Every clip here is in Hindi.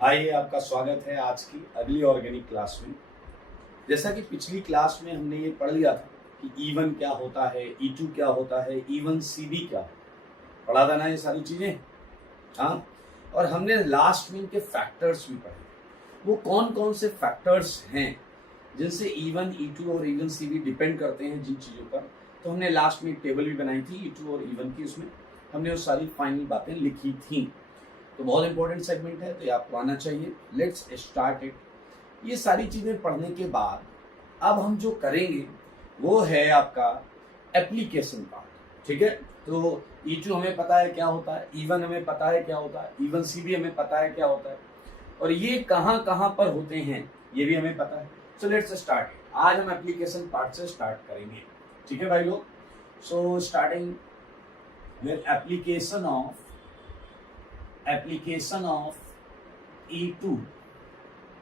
आइए, आपका स्वागत है आज की अगली ऑर्गेनिक क्लास में। जैसा कि पिछली क्लास में हमने ये पढ़ लिया था कि E1 क्या होता है, E2 क्या होता है, E1CB क्या है, पढ़ा था ना ये सारी चीजें। हाँ, और हमने लास्ट में इनके फैक्टर्स भी पढ़े। वो कौन कौन से फैक्टर्स हैं जिनसे E1, E2 और E1CB डिपेंड करते हैं जिन चीज़ों पर। तो हमने लास्ट में एक टेबल भी बनाई थी E2 और E1 की, उसमें हमने वो सारी फाइनल बातें लिखी थी। तो बहुत इंपॉर्टेंट सेगमेंट है, तो ये आपको आना चाहिए। Let's start it. ये सारी चीज़ें पढ़ने के बाद अब हम जो करेंगे वो है आपका एप्लीकेशन पार्ट। ठीक है, तो E2 हमें पता है क्या होता है, E1 हमें पता है क्या होता है, E1CB हमें पता है क्या होता है, और ये कहाँ कहाँ पर होते हैं ये भी हमें पता है। So let's start. आज हम एप्लीकेशन पार्ट से स्टार्ट करेंगे। ठीक है भाई लोग। So starting with application of E2।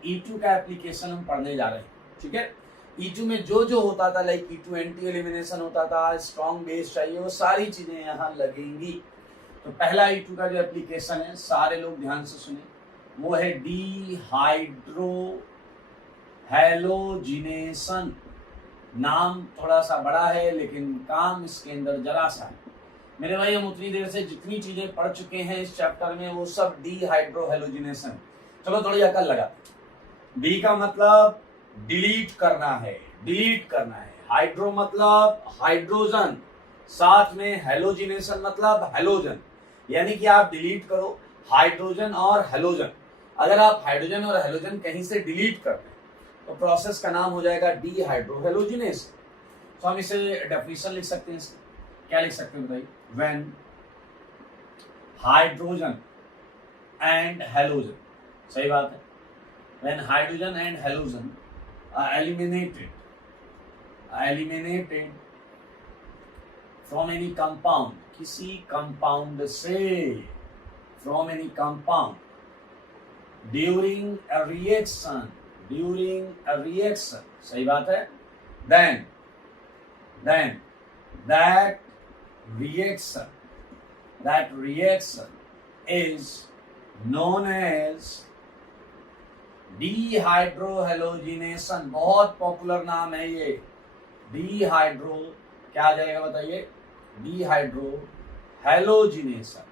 E2 का एप्लीकेशन हम पढ़ने जा रहे हैं। ठीक है, E2 में जो जो होता था, लाइक E2 एंटी एलिमिनेशन होता था, स्ट्रॉन्ग बेस चाहिए, वो सारी चीजें यहाँ लगेंगी। तो पहला E2 का जो एप्लीकेशन है, सारे लोग ध्यान से सुने, वो है डिहाइड्रो हैलोजिनेशन। नाम थोड़ा सा बड़ा है लेकिन काम इसके अंदर जरा सा है। मेरे भाई, हम उतनी देर से जितनी चीजें पढ़ चुके हैं इस चैप्टर में वो सब डिहाइड्रोहेलोजिनेशन। चलो थोड़ी अकल लगाते। डी का मतलब डिलीट करना है, डिलीट करना है। हाइड्रो मतलब हाइड्रोजन, साथ में हेलोजिनेशन मतलब हेलोजन, यानी कि आप डिलीट करो हाइड्रोजन और हेलोजन। अगर आप हाइड्रोजन और हेलोजन कहीं से डिलीट करते हैं तो प्रोसेस का नाम हो जाएगा डिहाइड्रोहेलोजिनेशन। तो हम इसे डेफिनेशन लिख सकते हैं। क्या लिख सकते हैं बताइए? व्हेन हाइड्रोजन एंड हेलोजन, सही बात है, when hydrogen and halogen are eliminated from any compound, किसी कंपाउंड से, from any compound during a reaction, सही बात है, then that reaction is known as dehydrohalogenation. बहुत पॉपुलर नाम है ये डिहाइड्रो, क्या आ जाएगा बताइए? डिहाइड्रोहेलोजिनेशन।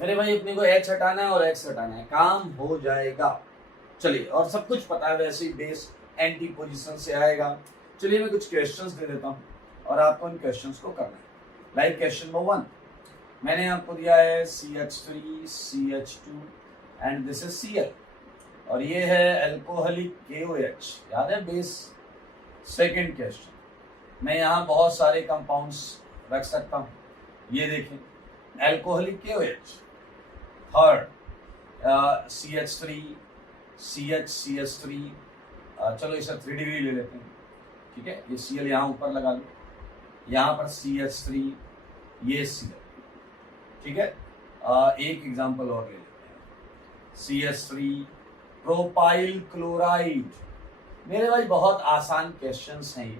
मेरे भाई, अपने को H हटाना है और X हटाना है, काम हो जाएगा। चलिए, और सब कुछ पता है वैसे ही, बेस एंटी पोजीशन से आएगा। चलिए मैं कुछ क्वेश्चंस दे देता हूँ और आपको इन क्वेश्चंस को करना है। लाइक क्वेश्चन नंबर 1 मैंने आपको दिया है CH3 CH2 and this is Cl, और ये है एल्कोहलिक KOH, याद है बेस। सेकंड क्वेश्चन, मैं यहाँ बहुत सारे कंपाउंड्स रख सकता हूँ, ये देखें alcoholic KOH। Third CH3 CH3, चलो इसे 3 डिग्री ले लेते हैं। ठीक है, ये Cl यहाँ ऊपर लगा लो, यहाँ पर CH3, ये Cl। ठीक है, एक एग्जांपल और ले लेते हैं, CH3 प्रोपाइल क्लोराइड। मेरे भाई बहुत आसान क्वेश्चंस हैं ये,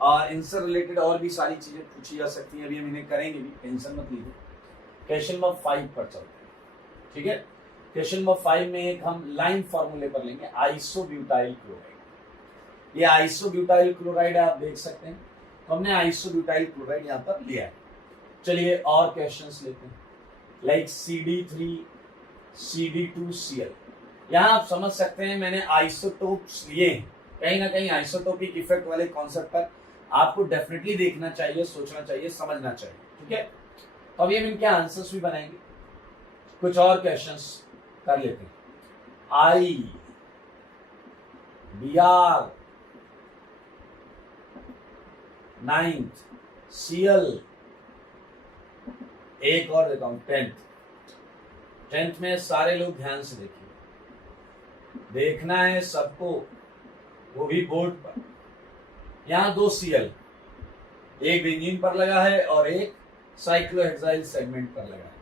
और इनसे रिलेटेड और भी सारी चीजें पूछी जा सकती हैं, अभी हम इन्हें करेंगे भी, टेंशन मत लीजिए। क्वेश्चन नंबर 5 पर चलते हैं। ठीक है, क्वेश्चन नंबर 5 में एक हम लाइन फॉर्मूले पर लेंगे, आइसोब्यूटाइल क्लोराइड। ये आइसोब्यूटाइल क्लोराइड आप देख सकते हैं, तो हमने आइसोब्यूटाइल क्लोराइड यहाँ पर लिया है। चलिए और क्वेश्चंस लेते हैं, लाइक CD3 CD2Cl। यहाँ आप समझ सकते हैं मैंने आइसोटोप्स लिए हैं, कहीं ना कहीं आइसोटोपिक इफेक्ट वाले कॉन्सेप्ट पर आपको डेफिनेटली देखना चाहिए, सोचना चाहिए, समझना चाहिए। ठीक है, तो अभी हम इनके आंसर्स भी बनाएंगे। कुछ और क्वेश्चंस कर लेते हैं। BR 9th, Cl, एक और देता हूं 10th में सारे लोग ध्यान से देखिए, देखना है सबको, वो भी बोर्ड पर। यहाँ 2 Cl, एक बेंजीन पर लगा है और एक साइक्लोहेक्साइल सेगमेंट पर लगा है।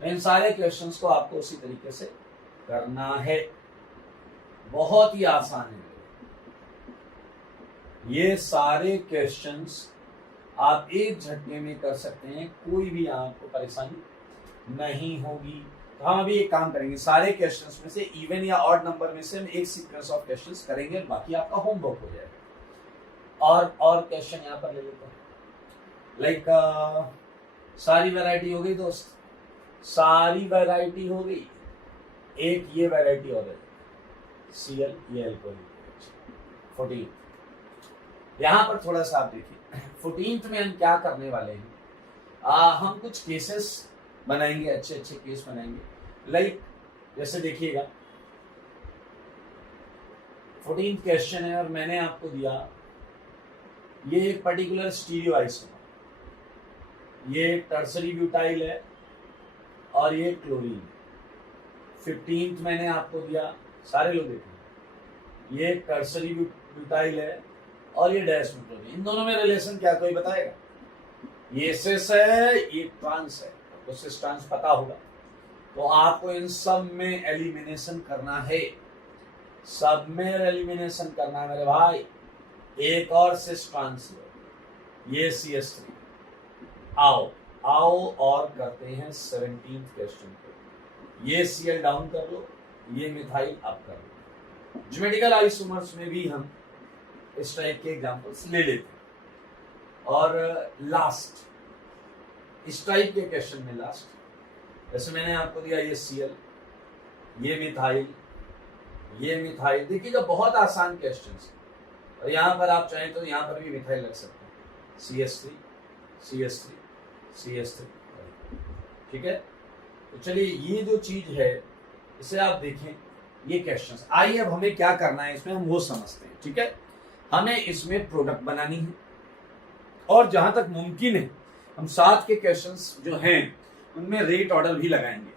तो इन सारे क्वेश्चंस को आपको उसी तरीके से करना है, बहुत ही आसान है। ये सारे क्वेश्चंस आप एक झटके में कर सकते हैं, कोई भी आपको परेशानी नहीं होगी। तो हम अभी एक काम करेंगे, सारे क्वेश्चंस में से इवन या ऑड नंबर में से हम एक सीक्वेंस ऑफ क्वेश्चंस करेंगे, बाकी आपका होमवर्क हो जाएगा। और क्वेश्चन यहाँ पर ले लेते हैं, लाइक सारी वैरायटी हो गई दोस्त, सारी वैरायटी हो गई। एक ये वैरायटी और है, Cl ये अल्कोहल। 14 यहाँ पर थोड़ा सा आप देखिए, 14th में हम क्या करने वाले हैं, हम कुछ केसेस बनाएंगे, अच्छे अच्छे केस बनाएंगे। लाइक जैसे देखिएगा 14th क्वेश्चन है और मैंने आपको दिया ये एक पर्टिकुलर स्टीरियो आइसोमर, ये टर्सरी ब्यूटाइल है और ये क्लोरीन। 15th मैंने आपको दिया, सारे लोग देखें, ये टर्सरी ब्यूटाइल है और ये डायस्ट्रोक्लोरीन। इन दोनों में रिलेशन क्या कोई बताएगा? ये सिस है, ये ट्रांस है, तो सिस ट्रांस पता होगा, तो आपको इन सब में एलिमिनेशन करना है, सब में एलिमिनेशन करना है मेरे भाई। एक और सिस ट्रांस लो, ये CH3। आओ और करते हैं 17th क्वेश्चन को। ये Cl डाउन कर लो, ये मिथाइल अप कर लो। ज्योमेट्रिकल आइसोमर्स में भी हम इस टाइप के एग्जांपल्स ले लेते हैं। और लास्ट इस टाइप के क्वेश्चन में लास्ट, जैसे मैंने आपको दिया ये Cl, ये मिथाइल, ये मिथाइल। देखिएगा बहुत आसान क्वेश्चन है, और यहाँ पर आप चाहें तो यहाँ पर भी मिथाइल रख सकते हैं, CH3 CH3 CH3, ठीक है। तो चलिए ये जो चीज है इसे आप देखें, ये क्वेश्चंस। आइए अब हमें क्या करना है इसमें, हम वो समझते हैं, ठीक है। हमें इसमें प्रोडक्ट बनानी है, और जहां तक मुमकिन है हम साथ के क्वेश्चंस जो हैं उनमें रेट ऑर्डर भी लगाएंगे।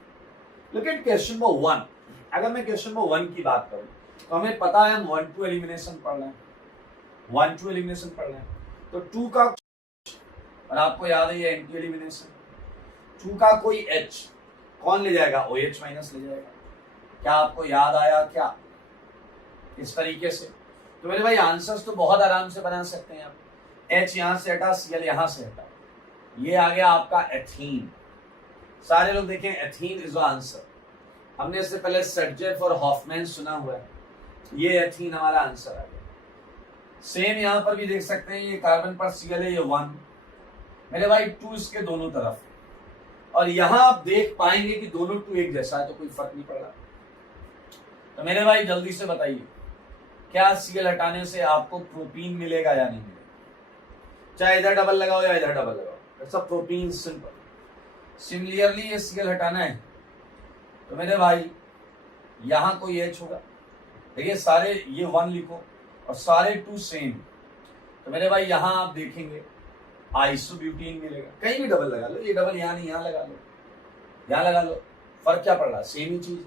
लेकिन क्वेश्चन नंबर 1, अगर मैं क्वेश्चन नंबर 1 की बात करूं तो हमें पता है हम 1 2 एलिमिनेशन पढ़ रहे हैं, 1 2 एलिमिनेशन पढ़ रहे हैं, तो 2 का, और आपको याद है ये एंटी एलिमिनेशन, 2 का कोई H कौन ले जाएगा? OH माइनस ले जाएगा। क्या आपको याद आया क्या? इस तरीके से तो मेरे भाई आंसर्स तो बहुत आराम से बना सकते हैं आप। H यहां से हटा, Cl यहां से हटा, ये आ गया आपका एथीन। सारे लोग देखें, एथीन इज द आंसर। हमने इससे पहले सटजेफ और हॉफमैन सुना हुआ है, ये एथीन हमारा आंसर आ गया। सेम यहां पर भी देख सकते हैं, ये कार्बन पर Cl है, ये 1 मेरे भाई, 2 इसके दोनों तरफ, और यहां आप देख पाएंगे कि दोनों 2 एक जैसा है, तो कोई फर्क नहीं पड़ रहा। तो मेरे भाई जल्दी से बताइए, क्या Cl हटाने से आपको प्रोटीन मिलेगा या नहीं मिलेगा? चाहे इधर डबल लगाओ या इधर डबल लगाओ, सब प्रोटीन। सिंपल। सिमिलरली ये Cl हटाना है तो मेरे भाई यहां कोई H होगा, देखिए सारे ये 1 लिखो और सारे 2 सेम, तो मेरे भाई यहां आप देखेंगे आइसोब्यूटीन मिलेगा। कहीं भी डबल लगा लो, ये डबल यहां नहीं, यहां लगा लो, यहां लगा लो, फर्क क्या पड़ रहा है? सेम ही चीज।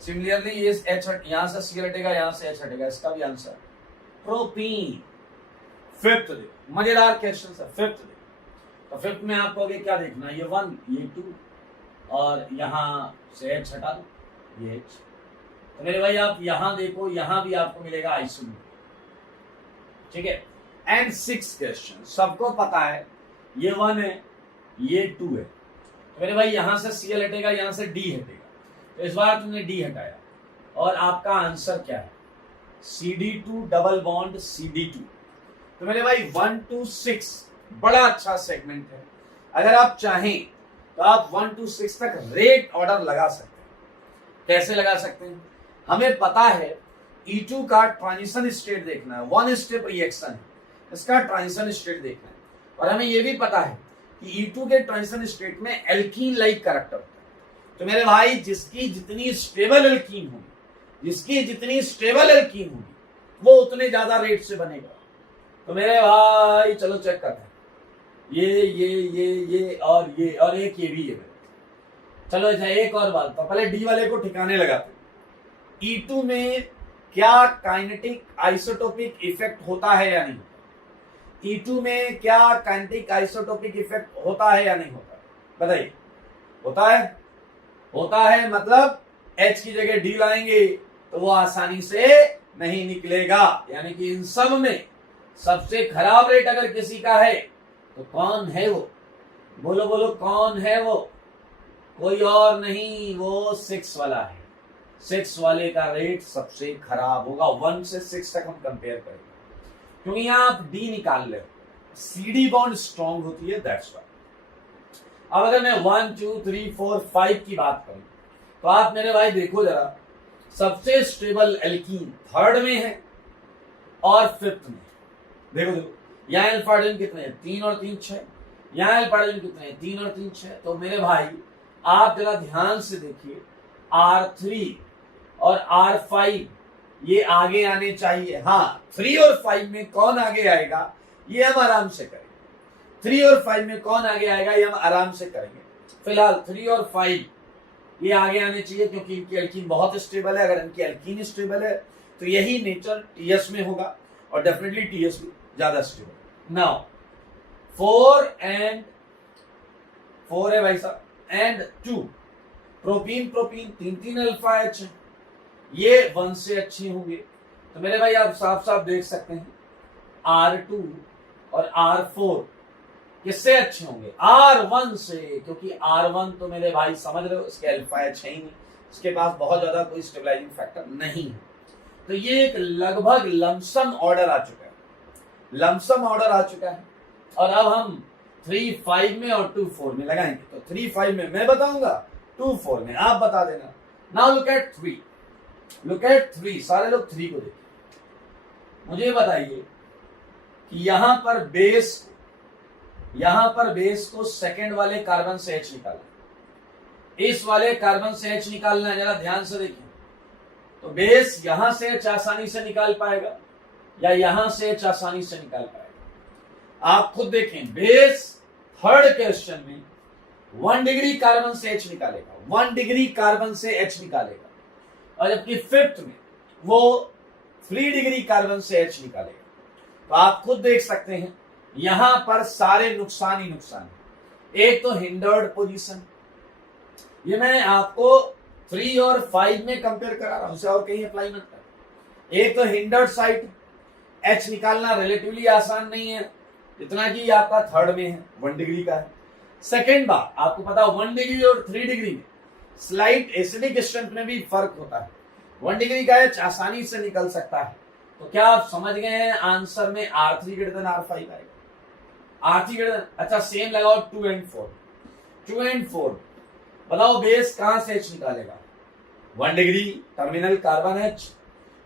सिमिलरली ये H यहां से Cl हटेगा, यहां से H हटेगा, इसका भी आंसर प्रोपीन। 5th डे मजेदार क्वेश्चन है, 5th डे। तो 5th में आपको आगे क्या देखना है? ये 1 ये 2 और यहां से H हटा दो, ये H। तो मेरे भाई आप यहां देखो, यहां भी आपको मिलेगा आइसोब्यूटीन, ठीक है। एंड 6th क्वेश्चन, सबको पता है ये 1 है, ये 2 है, तो मेरे भाई यहां से Cl हटेगा, यहां से D हटेगा, तो इस बार तुमने D हटाया और आपका आंसर क्या है? CD2 double bond CD2। तो मेरे भाई 1 to 6 बड़ा अच्छा सेगमेंट है। अगर आप चाहें तो आप 1 to 6 तक रेट ऑर्डर लगा सकते हैं। कैसे लगा सकते हैं? हमें पता है E2 का ट्रांजिशन स्टेट देखना है, 1 स्टेप रिएक्शन है, इसका ट्रांजिशन स्टेट देखना है, और हमें यह भी पता है कि E2 के ट्रांजिशन स्टेट में एल्कीन लाइक कैरेक्टर होता है। तो मेरे भाई जिसकी जितनी स्टेबल एल्कीन होगी, जिसकी जितनी स्टेबल एल्कीन होगी, वो उतने ज्यादा रेट से बनेगा। तो मेरे भाई चलो चेक करते हैं, ये और एक ये भी है। चलो अच्छा एक और बात, तो पहले डी वाले को ठिकाने लगाते हैं। E2 में क्या काइनेटिक आइसोटोपिक इफेक्ट होता है या नहीं होता? E2 में क्या काइनेटिक आइसोटोपिक इफेक्ट होता है या नहीं होता? बताइए। होता है? होता है मतलब H की जगह D लाएंगे तो वो आसानी से नहीं निकलेगा। यानी कि इन सब में सबसे खराब रेट अगर किसी का है तो कौन है वो? बोलो बोलो कौन है वो? कोई और नहीं, वो 6 वाला है। 6 वाले का रेट सबसे खराब होगा। 1 से 6 तक हम कंपेयर करेंगे, क्योंकि यहां आप डी निकाल ले, सीडी बॉन्ड स्ट्रॉन्ग होती है, दैट्स व्हाई। अब अगर मैं 1 2 3 4 5 की बात करूं, तो आप मेरे भाई देखो जरा, सबसे स्टेबल एल्कीन 3rd में है और 5th में। देखो देखो, यहाँ एल्फाडिन कितने हैं, 3 और 3 6। यहाँ एल्फाडिन कितने हैं, 3 और 3 6। तो मेरे भाई आप जरा ध्यान से देखिए, R3 और R5 ये आगे आने चाहिए। हाँ, 3 और 5 में कौन आगे आएगा ये हम आराम से करेंगे। 3 और 5 में कौन आगे आएगा ये हम आराम से करेंगे। फिलहाल 3 और 5 ये आगे आने चाहिए, क्योंकि इनकी एल्कीन बहुत स्टेबल है। अगर इनकी एल्कीन स्टेबल है तो यही नेचर टीएस में होगा, और डेफिनेटली टीएस भी ज्यादा स्टेबल। नाउ 4 है भाई साहब, एंड 2 प्रोपीन 3 अल्फा एच है, ये 1 से अच्छे होंगे। तो मेरे भाई आप साफ साफ देख सकते हैं R2 और R4 किससे अच्छे होंगे, R1 से, क्योंकि R1 तो मेरे भाई समझ रहे हो इसके अल्फा एच है ही नहीं, इसके पास बहुत ज्यादा कोई स्टेबलाइजिंग फैक्टर नहीं है। तो ये एक लगभग लमसम ऑर्डर आ चुका है, लमसम ऑर्डर आ चुका है। और अब हम 3 5 में और 2 4 में लगाएंगे। तो 3 5 में मैं बताऊंगा, 2 4 में आप बता देना। Now look at 3, look at 3, सारे लोग 3 को देखिए, मुझे बताइए कि यहां पर बेस को सेकंड वाले कार्बन से H निकालना, इस वाले कार्बन से H निकालना है, जरा ध्यान से देखिए। तो बेस यहां से H आसानी से निकाल पाएगा या यहां से H आसानी से निकाल पाएगा, आप खुद देखें। बेस 3rd क्वेश्चन में 1 डिग्री कार्बन से H निकालेगा, 1 डिग्री कार्बन से H निकालेगा, और जबकि 5th में वो 3 डिग्री कार्बन से H निकालेगा। तो आप खुद देख सकते हैं यहां पर सारे नुकसान ही नुकसान है। एक तो हिंडर्ड पोजीशन, ये मैं आपको 3 और 5 में कंपेयर करा रहा हूं, उसे और कहीं अप्लाई मत कर। एक तो हिंडर्ड साइड, H निकालना रिलेटिवली आसान नहीं है, इतना कि आपका 3rd में है, 1 डिग्री का है। सेकेंड बात, आपको पता 1 डिग्री और 3 डिग्री में स्लाइट एसिडिक स्ट्रेंथ में भी फर्क होता है। 1 डिग्री का H आसानी से निकल सकता है। तो क्या आप समझ गए हैं, आंसर में R3 ग्रेटर देन R5 आएगा। R3 ग्रेटर, अच्छा सेम लगाओ 2 and 4, 2 and 4, बताओ बेस कहां से H निकालेगा, 1 डिग्री टर्मिनल कार्बन H,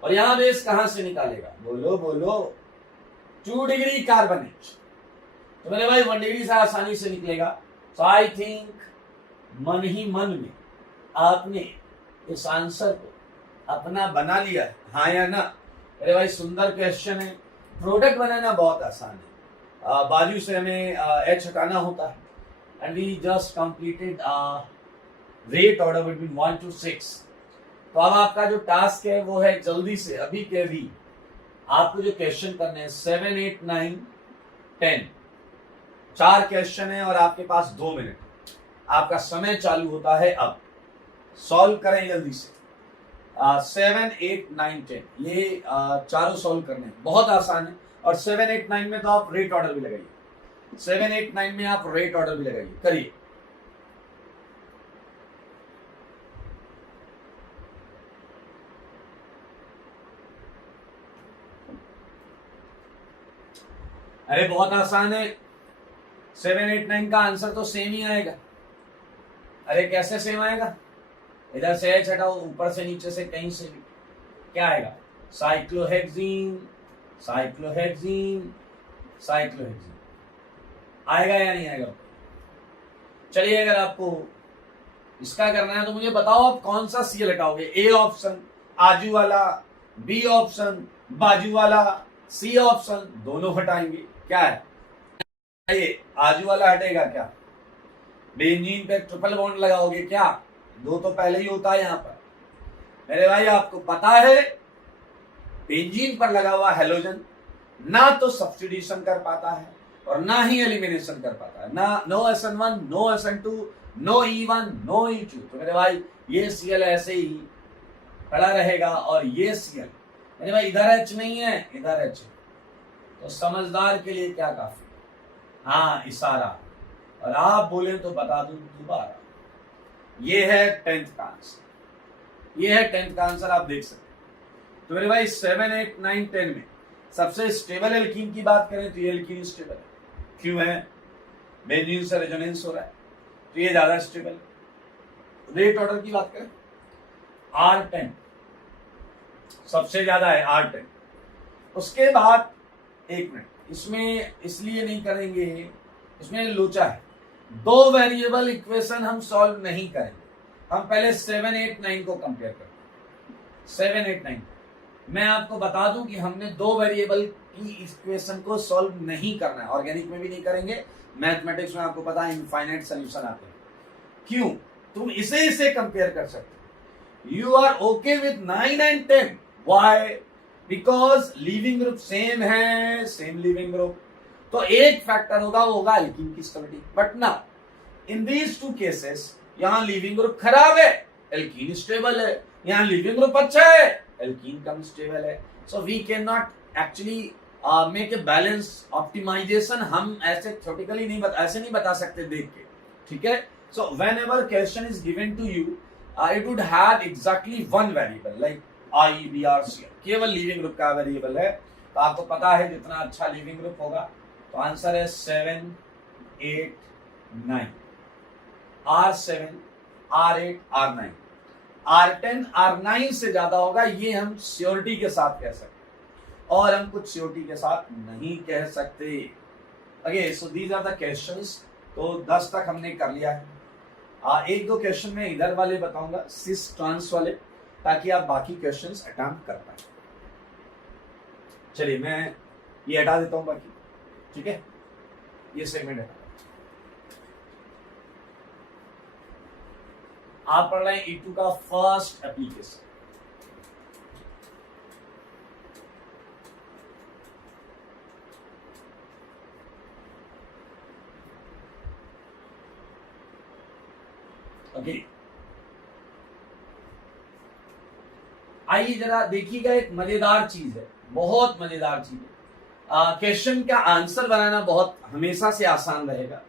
और यहां बेस कहां से निकालेगा, बोलो बोलो, 2 डिग्री कार्बन H। तो मेरे भाई 1 डिग्री से आसानी से निकलेगा। तो आई थिंक मन ही मन में आपने इस आंसर को अपना बना लिया है, हाँ या ना। अरे भाई सुंदर क्वेश्चन है, प्रोडक्ट बनाना बहुत आसान है। बाजू से हमें H हटाना होता है, and we just completed rate order between 1 to 6। तो अब आपका जो टास्क है वो है जल्दी से अभी के अभी आपको जो क्वेश्चन करने हैं 7 8 9 10, 4 क्वेश्चन है और आपके पास 2 मिनट, आपका समय चालू होता है अब। सॉल्व करें जल्दी से। 7 8 9 10 ये चारों सॉल्व करने बहुत आसान है। और 7 8 9 में तो आप रेट ऑर्डर भी लगाइए, 7 8 9 में आप रेट ऑर्डर भी लगाइए, करिए। अरे बहुत आसान है, 7 8 9 का आंसर तो सेम ही आएगा। अरे कैसे सेम आएगा, इधर से H हटाओ, ऊपर से नीचे से कहीं से भी क्या आएगा, साइक्लोहेक्सीन साइक्लोहेक्सीन साइक्लोहेक्सीन आएगा या नहीं आएगा। चलिए अगर आपको इसका करना है तो मुझे बताओ आप कौन सा Cl हटाओगे। ए ऑप्शन आजू वाला, बी ऑप्शन बाजू वाला, सी ऑप्शन दोनों हटाएंगे। क्या है ये, आजू वाला हटेगा क्या, बेंजीन पे ट्रिपल बॉन्ड लगाओगे क्या, 2 तो पहले ही होता है यहां पर। मेरे भाई आपको पता है बेंजीन पर लगा हुआ हेलोजन ना तो सब्स्टिट्यूशन कर पाता है और ना ही एलिमिनेशन कर पाता है, ना no SN1 no SN2 no E1 no E2। तो मेरे भाई ये Cl ऐसे ही खड़ा रहेगा और ये Cl मेरे भाई इधर H नहीं है, इधर H है। तो समझदार के लिए क्या काफी, हाँ इशारा, और आप बोले तो बता दूं दोबारा। ये है 10th का आंसर, ये है 10th का आंसर, आप देख सकते हैं। तो मेरे भाई 7, 8, 9, 10 में सबसे स्टेबल एल्कीन की बात करें तो ये एल्कीन स्टेबल है। क्यों है? बेंजीन से रेजोनेंस हो रहा है तो ये ज्यादा स्टेबल है। रेट ऑर्डर की बात करें R10 सबसे ज्यादा है, R10। उसके बाद एक मिनट, इसमें इसलिए नहीं करेंगे, इसमें लोचा है, दो वेरिएबल इक्वेशन हम सॉल्व नहीं करेंगे। हम पहले 7, 8, 9 को कंपेयर करते 7, 8, 9। मैं आपको बता दूं कि हमने दो वेरिएबल की इक्वेशन को सॉल्व नहीं करना है, ऑर्गेनिक में भी नहीं करेंगे, मैथमेटिक्स में आपको पता है इनफाइनाइट सॉल्यूशन आते हैं। क्यों? तुम इसे कंपेयर कर सकते हो। You are okay with 9 and 10, why? Because leaving group same है, सेम लीविंग ग्रुप, तो एक फैक्टर होगा, वो होगा एल्कीन की stability. But now in these two cases, यहां लीविंग ग्रुप खराब है, एल्कीन स्टेबल है, यहां लीविंग ग्रुप अच्छा है, एल्कीन कम स्टेबल है। So we can not actually make a balance optimisation. हम ऐसे थ्योरेटिकली ऐसे नहीं बता सकते देख के, ठीक है। So whenever question is given to you, it would have exactly one variable like I, B, R, C, केवल लीविंग ग्रुप का वेरिएबल है। तो आपको पता है जितना अच्छा लीविंग ग्रुप होगा, तो आंसर है 7, 8, 9, R7, R8, R9, R10, R9 से ज्यादा होगा, ये हम श्योरिटी के साथ कह सकते हैं, और हम कुछ श्योरिटी के साथ नहीं कह सकते। Okay, so these are the questions. तो 10 तक हमने कर लिया है। एक दो क्वेश्चन में इधर वाले बताऊंगा, सिस ट्रांस वाले, ताकि आप बाकी क्वेश्चंस अटेम्प्ट कर पाए। चलिए मैं ये हटा देता हूं बाकी, ठीक है, ये सेगमेंट हटा। आप पढ़ रहे हैं E2 का फर्स्ट एप्लीकेशन। ओके, आइए जरा देखिएगा, एक मजेदार चीज है, बहुत मजेदार चीज है। क्वेश्चन का आंसर बनाना बहुत हमेशा से आसान रहेगा,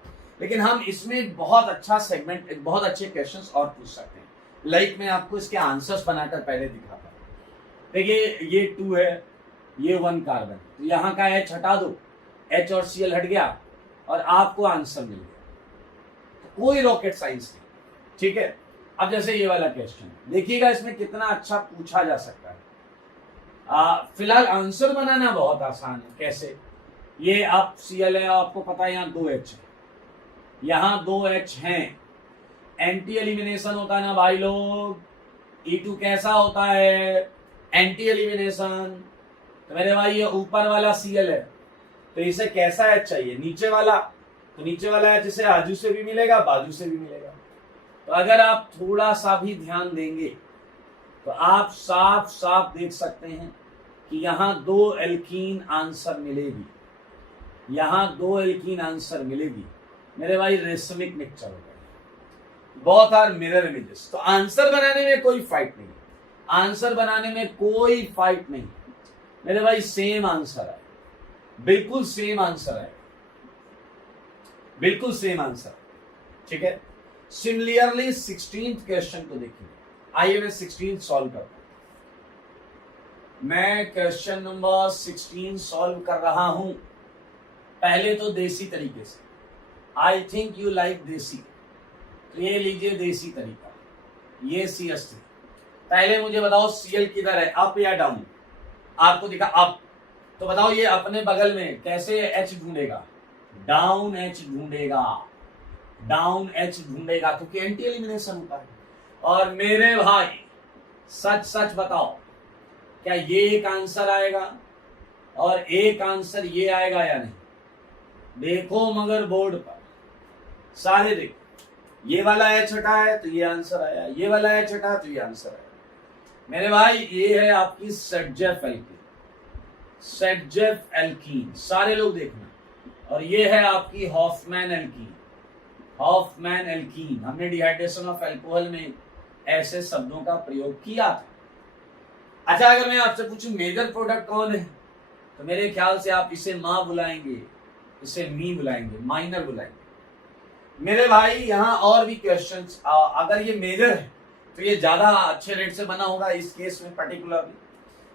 लेकिन हम इसमें बहुत अच्छा सेगमेंट, बहुत अच्छे क्वेश्चंस और पूछ सकते हैं। लाइक मैं आपको इसके आंसर्स बनाकर पहले दिखाता हूं। देखिए ये 2 है, ये 1 कार्बन, तो यहाँ का H हटा दो, H और Cl हट गया और आपको आंसर मिल गया। तो कोई रॉकेट साइंस नहीं, ठीक है। अब जैसे ये वाला क्वेश्चन देखिएगा, इसमें कितना अच्छा पूछा जा सकता है। फिलहाल आंसर बनाना बहुत आसान है। कैसे? ये आप Cl है, आपको पता है यहाँ 2H है, यहाँ 2H हैं, एंटी एलिमिनेशन होता है ना भाई लोग। E2 कैसा होता है? Anti elimination. तो मेरे भाई ये ऊपर वाला Cl है, तो इसे कैसा H चाहिए? नीचे वाला। तो नीचे वाला H इसे आजू से भी मिलेगा, बाजू से भी मिलेगा। तो अगर आप थोड़ा सा भी ध्यान देंगे तो आप साफ साफ देख सकते हैं कि यहाँ 2 एल्कीन आंसर मिलेगी, यहाँ 2 एल्कीन आंसर मिलेगी। मेरे भाई रेशमिक मिक्सचर होगा, बोथ आर मिरर इमेजेस। तो आंसर बनाने में कोई फाइट नहीं, आंसर बनाने में कोई फाइट नहीं मेरे भाई, सेम आंसर है, बिल्कुल सेम आंसर है, बिल्कुल सेम आंसर, ठीक है। सिमिलरली 16th क्वेश्चन को देखिए। आइए मैं 16 सॉल्व करता हूं। मैं क्वेश्चन नंबर 16 सॉल्व कर रहा हूं, पहले तो देसी तरीके से। आई थिंक यू लाइक देसी, तो ये लीजिए देसी तरीका, ये CH3। पहले मुझे बताओ Cl किधर है, अप या डाउन? आपको दिखा अप, तो बताओ ये अपने बगल में कैसे H ढूंढेगा? डाउन H ढूंढेगा, डाउन H ढूंढेगा, क्योंकि एंटी एलिमिनेशन होता है। और मेरे भाई सच सच बताओ, क्या ये एक आंसर आएगा और एक आंसर ये आएगा या नहीं? देखो मगर बोर्ड पर सारे देखो, ये वाला H हटा है तो ये आंसर आया, ये वाला H हटा तो ये आंसर आया। मेरे भाई ये है आपकी सेटजेफ एल्कीन, सेटजेफ एल्कीन, सारे लोग देखना। और ये है आपकी हॉफमैन एल्कीन, हॉफमैन एल्कीन। हमने डिहाइड्रेशन ऑफ अल्कोहल में ऐसे शब्दों का प्रयोग किया था। अच्छा, अगर मैं आपसे पूछूं मेजर प्रोडक्ट कौन है, तो मेरे ख्याल से आप इसे मां बुलाएंगे, इसे मी बुलाएंगे, माइनर बुलाएंगे। मेरे भाई यहाँ और भी क्वेश्चंस, अगर ये मेजर है तो ये ज्यादा अच्छे रेट से बना होगा इस केस में पर्टिकुलरली,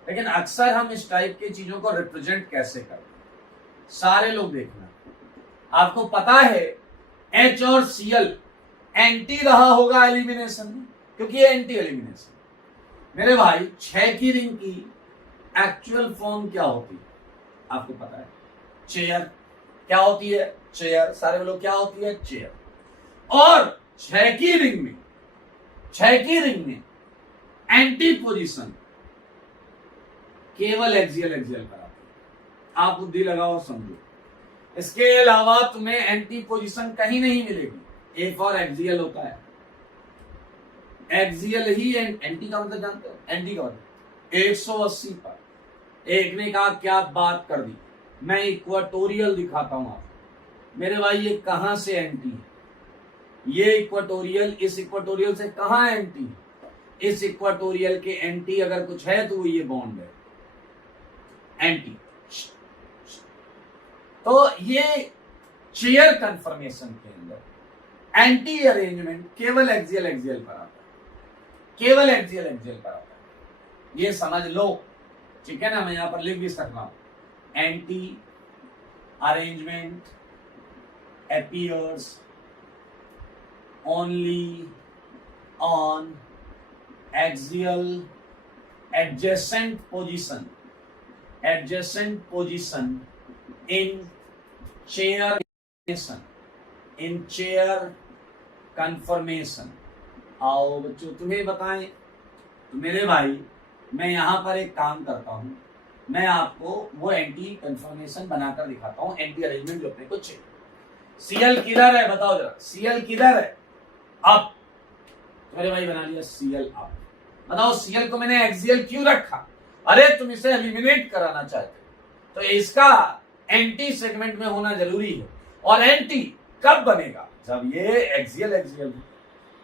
लेकिन अक्सर हम इस टाइप की चीजों को रिप्रेजेंट कैसे करते हैं, सारे लोग देखना। आपको पता है एच और सीएल एंटी रहा होगा एलिमिनेशन में, क्योंकि ये एंटी एलिमिनेशन। मेरे भाई 6 की रिंग की एक्चुअल फॉर्म क्या होती है आपको पता है? चेयर। क्या होती है? चेयर। सारे लोग क्या होती है? चेयर। और 6 की रिंग में एंटी पोजीशन केवल एक्सियल कराती है। आप बुद्धि लगाओ, समझो। इसके अलावा तुम्हें एंटी पोजीशन कहीं नहीं मिलेगी। एक और एक्सियल होता है, एक्सियल ही एंटी का मतलब जानते हो? एंटी का मतलब 180 पर। एक ने कहा क्या बात कर दी, मैं इक्वाटोरियल दिखाता हूं आपको। मेरे भाई ये कहां से एंटी है? ये इक्वाटोरियल इस इक्वाटोरियल से कहां एंटी है? इस इक्वाटोरियल के एंटी अगर कुछ है तो वो ये बॉन्ड है, एंटी। तो ये चेयर कंफर्मेशन के अंदर एंटी अरेंजमेंट केवल एक्सियल पर आता है, केवल एक्सियल पर आता है। ये समझ लो, ठीक है ना? मैं यहां पर लिख भी सकता हूं, anti arrangement appears only on axial adjacent position in chair conformation। आओ बच्चों तुम्हें बताएं, तो मेरे भाई मैं यहां पर एक काम करता हूं, मैं आपको वो एंटी कंफर्मेशन बनाकर दिखाता हूं, एंटी अरेंजमेंट जो अपने को चाहिए। सीएल किधर है बताओ जरा, सीएल किधर है? अप। मेरे भाई बना लिया सीएल अप। बताओ सीएल को मैंने एक्सियल क्यों रखा? अरे तुम इसे एलिमिनेट कराना चाहते तो इसका एंटी सेगमेंट में होना जरूरी है। और एंटी कब बनेगा? जब ये एक्सियल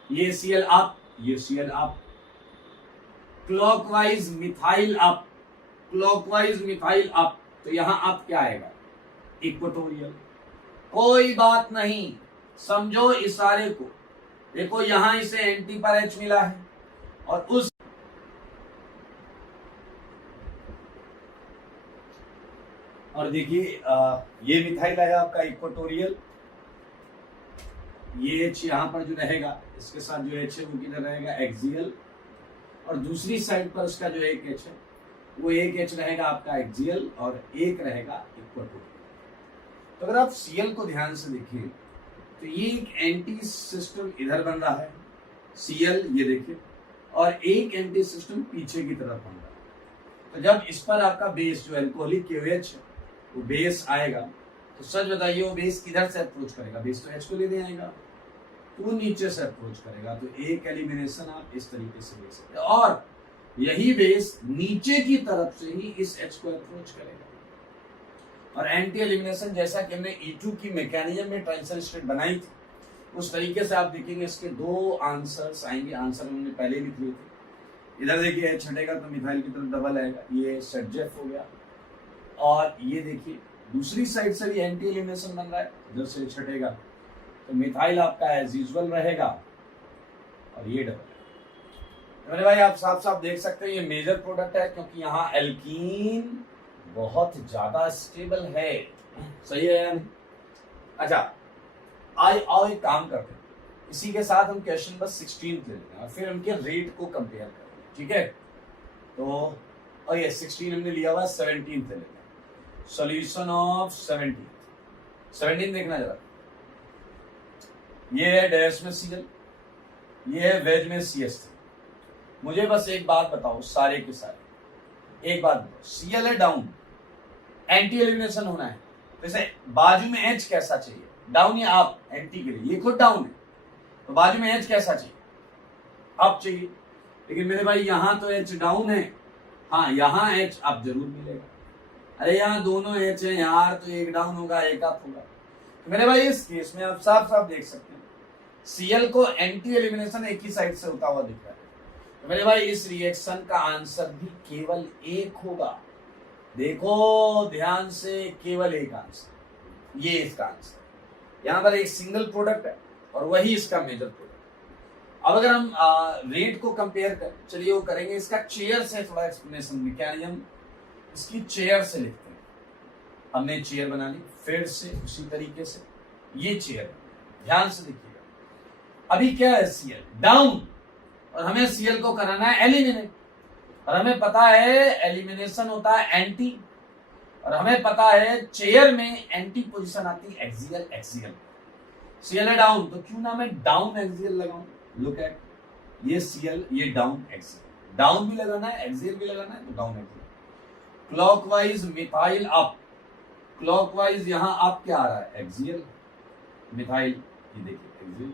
ये सीएल अप, ये CL up, clockwise methyl up, तो यहां अप क्या आएगा? इक्वेटोरियल। कोई बात नहीं, समझो इशारे को। देखो यहां इसे एंटी पर एच मिला है और देखिए ये मिथाइल आया आपका इक्वेटोरियल, ये एच यहां पर जो रहेगा इसके साथ जो एच है वो किधर रहेगा? एक्सियल। और दूसरी साइड पर उसका जो एक एच है वो एक एच रहेगा आपका एक्सियल और एक रहेगा इक्वेटोरियल। तो अगर आप सीएल को ध्यान से देखें तो ये एक एंटी सिस्टम इधर बन रहा है, सीएल ये देखिए, और एक एंटी सिस्टम पीछे की तरफ बन रहा है। तो जब इस पर आपका बेस जो एल्कोहलिक KOH है वो बेस आएगा, तो सच बताइए वो बेस किधर से अप्रोच करेगा? बेस तो एच को लेने आएगा, तो वो नीचे से अप्रोच करेगा। तो एक एलिमिनेशन आप इस तरीके से देख सकते हैं, और यही बेस नीचे की तरफ से ही इस एच को अप्रोच करेगा। और एंटी एलिमिनेशन जैसा कि हमने E2 की मैकेनिज्म में ट्रांजिशन स्टेट बनाई थी, उस तरीके से आप देखेंगे इसके 2 आंसर्स आएंगे। आंसर हमने पहले लिख लिए थे। इधर देखिए एच हटेगा तो मिथाइल की तरफ डबल आएगा, ये सेटजेफ हो गया। और ये देखिए दूसरी साइड से भी एंटी एलिमिनेशन बन रहा है, इधर से एच हटेगा तो मिथाइल आपका एज यूजुअल रहेगा और ये डबल। तो मेरे भाई आप साफ साफ देख सकते हैं ये मेजर प्रोडक्ट है, क्योंकि यहाँ एल्कीन बहुत ज्यादा स्टेबल है। सही है या नहीं? अच्छा आओ एक काम करते हैं, इसी के साथ हम क्वेश्चन नंबर 16 ले लेते हैं और फिर उनके रेट को कंपेयर करते हैं, ठीक है? तो और ये 16 हमने लिया हुआ, 17 ले लेते हैं। सॉल्यूशन ऑफ 17 देखना जरा। ये है डैश में सीएल, ये है वेज में CH3। मुझे बस एक बात बताओ, सारे के सारे एक बात बताओ, सीएल है डाउन, एंटी एलिमिनेशन होना है, जैसे बाजू में एच कैसा चाहिए? डाउन या अप? एंटी के लिए ये खुद डाउन है, तो बाजू में एच कैसा चाहिए? अप चाहिए। लेकिन मेरे भाई यहां तो एच डाउन है, हाँ यहां एच अप जरूर मिलेगा। अरे यहाँ दोनों एच है यार, तो एक डाउन होगा एक अप होगा। तो मेरे भाई इस केस में आप साफ साफ देख सकते हैं सीएल को एंटी एलिमिनेशन एक ही साइड से होता हुआ दिख रहा है। तो मेरे भाई इस रिएक्शन का आंसर भी केवल एक होगा। देखो ध्यान से, केवल एक आंसर, ये इसका आंसर। यहां पर एक सिंगल प्रोडक्ट है, और वही इसका मेजर प्रोडक्ट। अब अगर हम रेट को कंपेयर करें, चलिए वो करेंगे, इसका चेयर से थोड़ा एक्सप्लेनेशन, मैकेनिज्म इसकी चेयर से लिखते हैं। हमने चेयर बना ली, फिर से उसी तरीके से ये चेयर, ध्यान से देखिएगा। अभी क्या है, सीएल डाउन, और हमें सीएल को कराना है एलिमिनेट, और हमें पता है एलिमिनेशन होता है एंटी, और हमें पता है चेयर में एंटी पोजीशन आती है एक्सियल। एक्सियल सीएल है डाउन, तो क्यों ना मैं डाउन एक्सियल लगाऊं। लुक एट, ये सीएल, ये डाउन एक्सियल, डाउन भी लगाना है एक्सियल भी लगाना है, तो down axial. Clockwise methyl up, clockwise यहां अप क्या आ रहा है, एक्सियल, मिथाइल ये देखिए एक्सियल,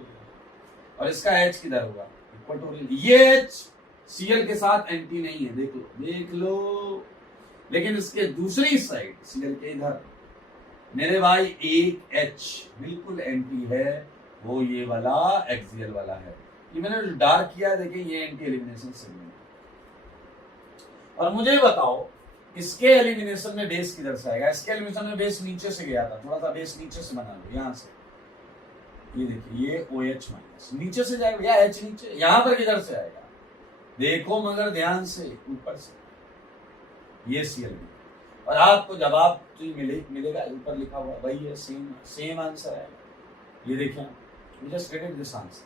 और इसका एच किधर होगा, इक्वेटोरियल। ये एच सीएल के साथ एंटी नहीं है, देख लो देख लो, लेकिन इसके दूसरी साइड सीएल के इधर मेरे भाई एक एच बिल्कुल एंटी है, वो ये वाला एक्सियल वाला है। ये मैंने जो डार्क किया है देखिए, ये एंटी एलिमिनेशन सेगमेंट। और मुझे बताओ इसके एलिमिनेशन में बेस किधर से आएगा, इसके एलिमिनेशन में बेस नीचे से गया था, थोड़ा सा बेस नीचे से बना लो, यहां से, ये देखिए ये OH माइनस नीचे से जाएगा, या H नीचे, यहां पर किधर से आएगा, देखो मगर ध्यान से, ऊपर से, ये Cl। और आपको जवाब तो मिलेगा, ऊपर लिखा हुआ वही है, सेम आंसर है। ये देखिए, जस्ट क्रेडिट दिस आंसर।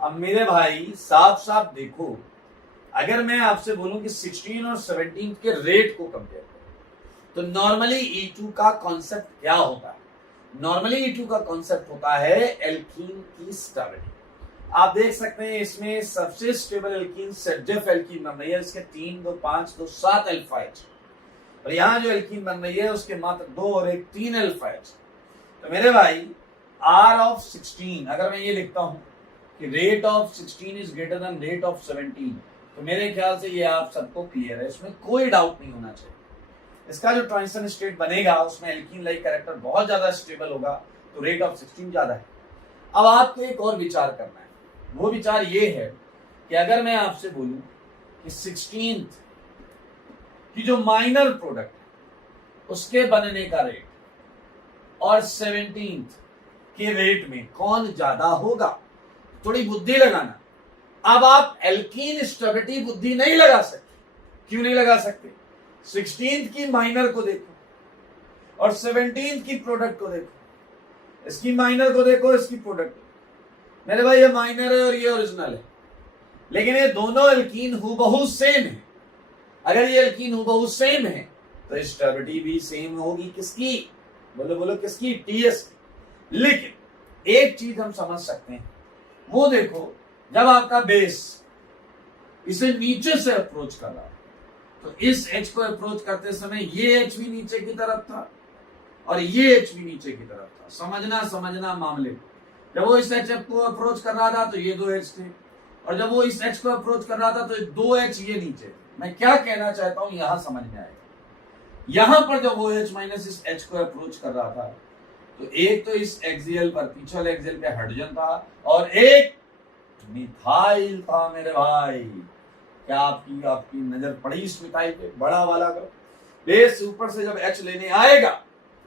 अब मेरे भाई साफ साफ देखो, अगर मैं आपसे बोलूं कि 16 और 17 के रेट को कंपेयर करो, तो नॉर्मली E2 का कॉन्सेप्ट क्या होता है, नॉर्मली E2 का कॉन्सेप्ट होता है एल्कीन की स्टेबिलिटी। आप देख सकते हैं इसमें सबसे स्टेबल एल्कीन सेडजेफ एल्कीन बन रही है, इसके 3 2 5 2 7 अल्फाइड, और यहां जो एल्कीन बन रही है उसके मात्र 2 और 1 3 अल्फाइड। तो मेरे भाई R ऑफ 16, अगर मैं ये लिखता हूं कि rate of 16 is greater than rate of 17, तो मेरे ख्याल से ये आप सबको क्लियर है, इसमें कोई डाउट नहीं होना चाहिए। इसका जो ट्रांजिशन स्टेट बनेगा उसमें एल्कीन लाइक कैरेक्टर बहुत ज्यादा स्टेबल होगा, तो रेट ऑफ 16 ज्यादा है। अब आपको एक और विचार करना है, वो विचार ये है कि अगर मैं आपसे बोलूं कि 16 की जो माइनर प्रोडक्ट है उसके बनने का रेट और 17 के रेट में कौन ज्यादा होगा, थोड़ी बुद्धि लगाना। अब आप एल्कीन स्टेबिलिटी बुद्धि नहीं लगा सकते, क्यों नहीं लगा सकते, 16 की माइनर को देखो और 17 की प्रोडक्ट को देखो, इसकी माइनर को देखो, इसकी प्रोडक्ट। मेरे भाई ये माइनर है और ये ओरिजिनल है, लेकिन ये दोनों एल्कीन हूबहू सेम है। अगर ये एल्कीन हूबहू सेम है तो स्टेबिलिटी भी सेम होगी, किसकी, बोलो बोलो किसकी, टीएस की। लेकिन एक चीज हम समझ सकते हैं, वो देखो जब आपका बेस इसे नीचे से अप्रोच कर रहा है, तो इस एच को अप्रोच करते समय ये एच भी नीचे की तरफ था और ये एच भी नीचे की तरफ था। समझना मामले को। जब वो इस एच को अप्रोच कर रहा था तो ये 2 एच थे, और जब वो इस एच को अप्रोच कर रहा था तो 2 एच ये नीचे थे। मैं क्या कहना चाहता हूं यहां समझ में आएगा। यहां पर जब वो एच माइनस इस एच को अप्रोच कर रहा था, तो एक तो इस एक्सियल पर, पीछे वाले एक्सियल पे हाइड्रोजन था और एक मिथाइल था। मेरे भाई क्या आपकी नजर पड़ी इस मिथाइल पे, बड़ा वाला का बेस ऊपर से जब एच लेने आएगा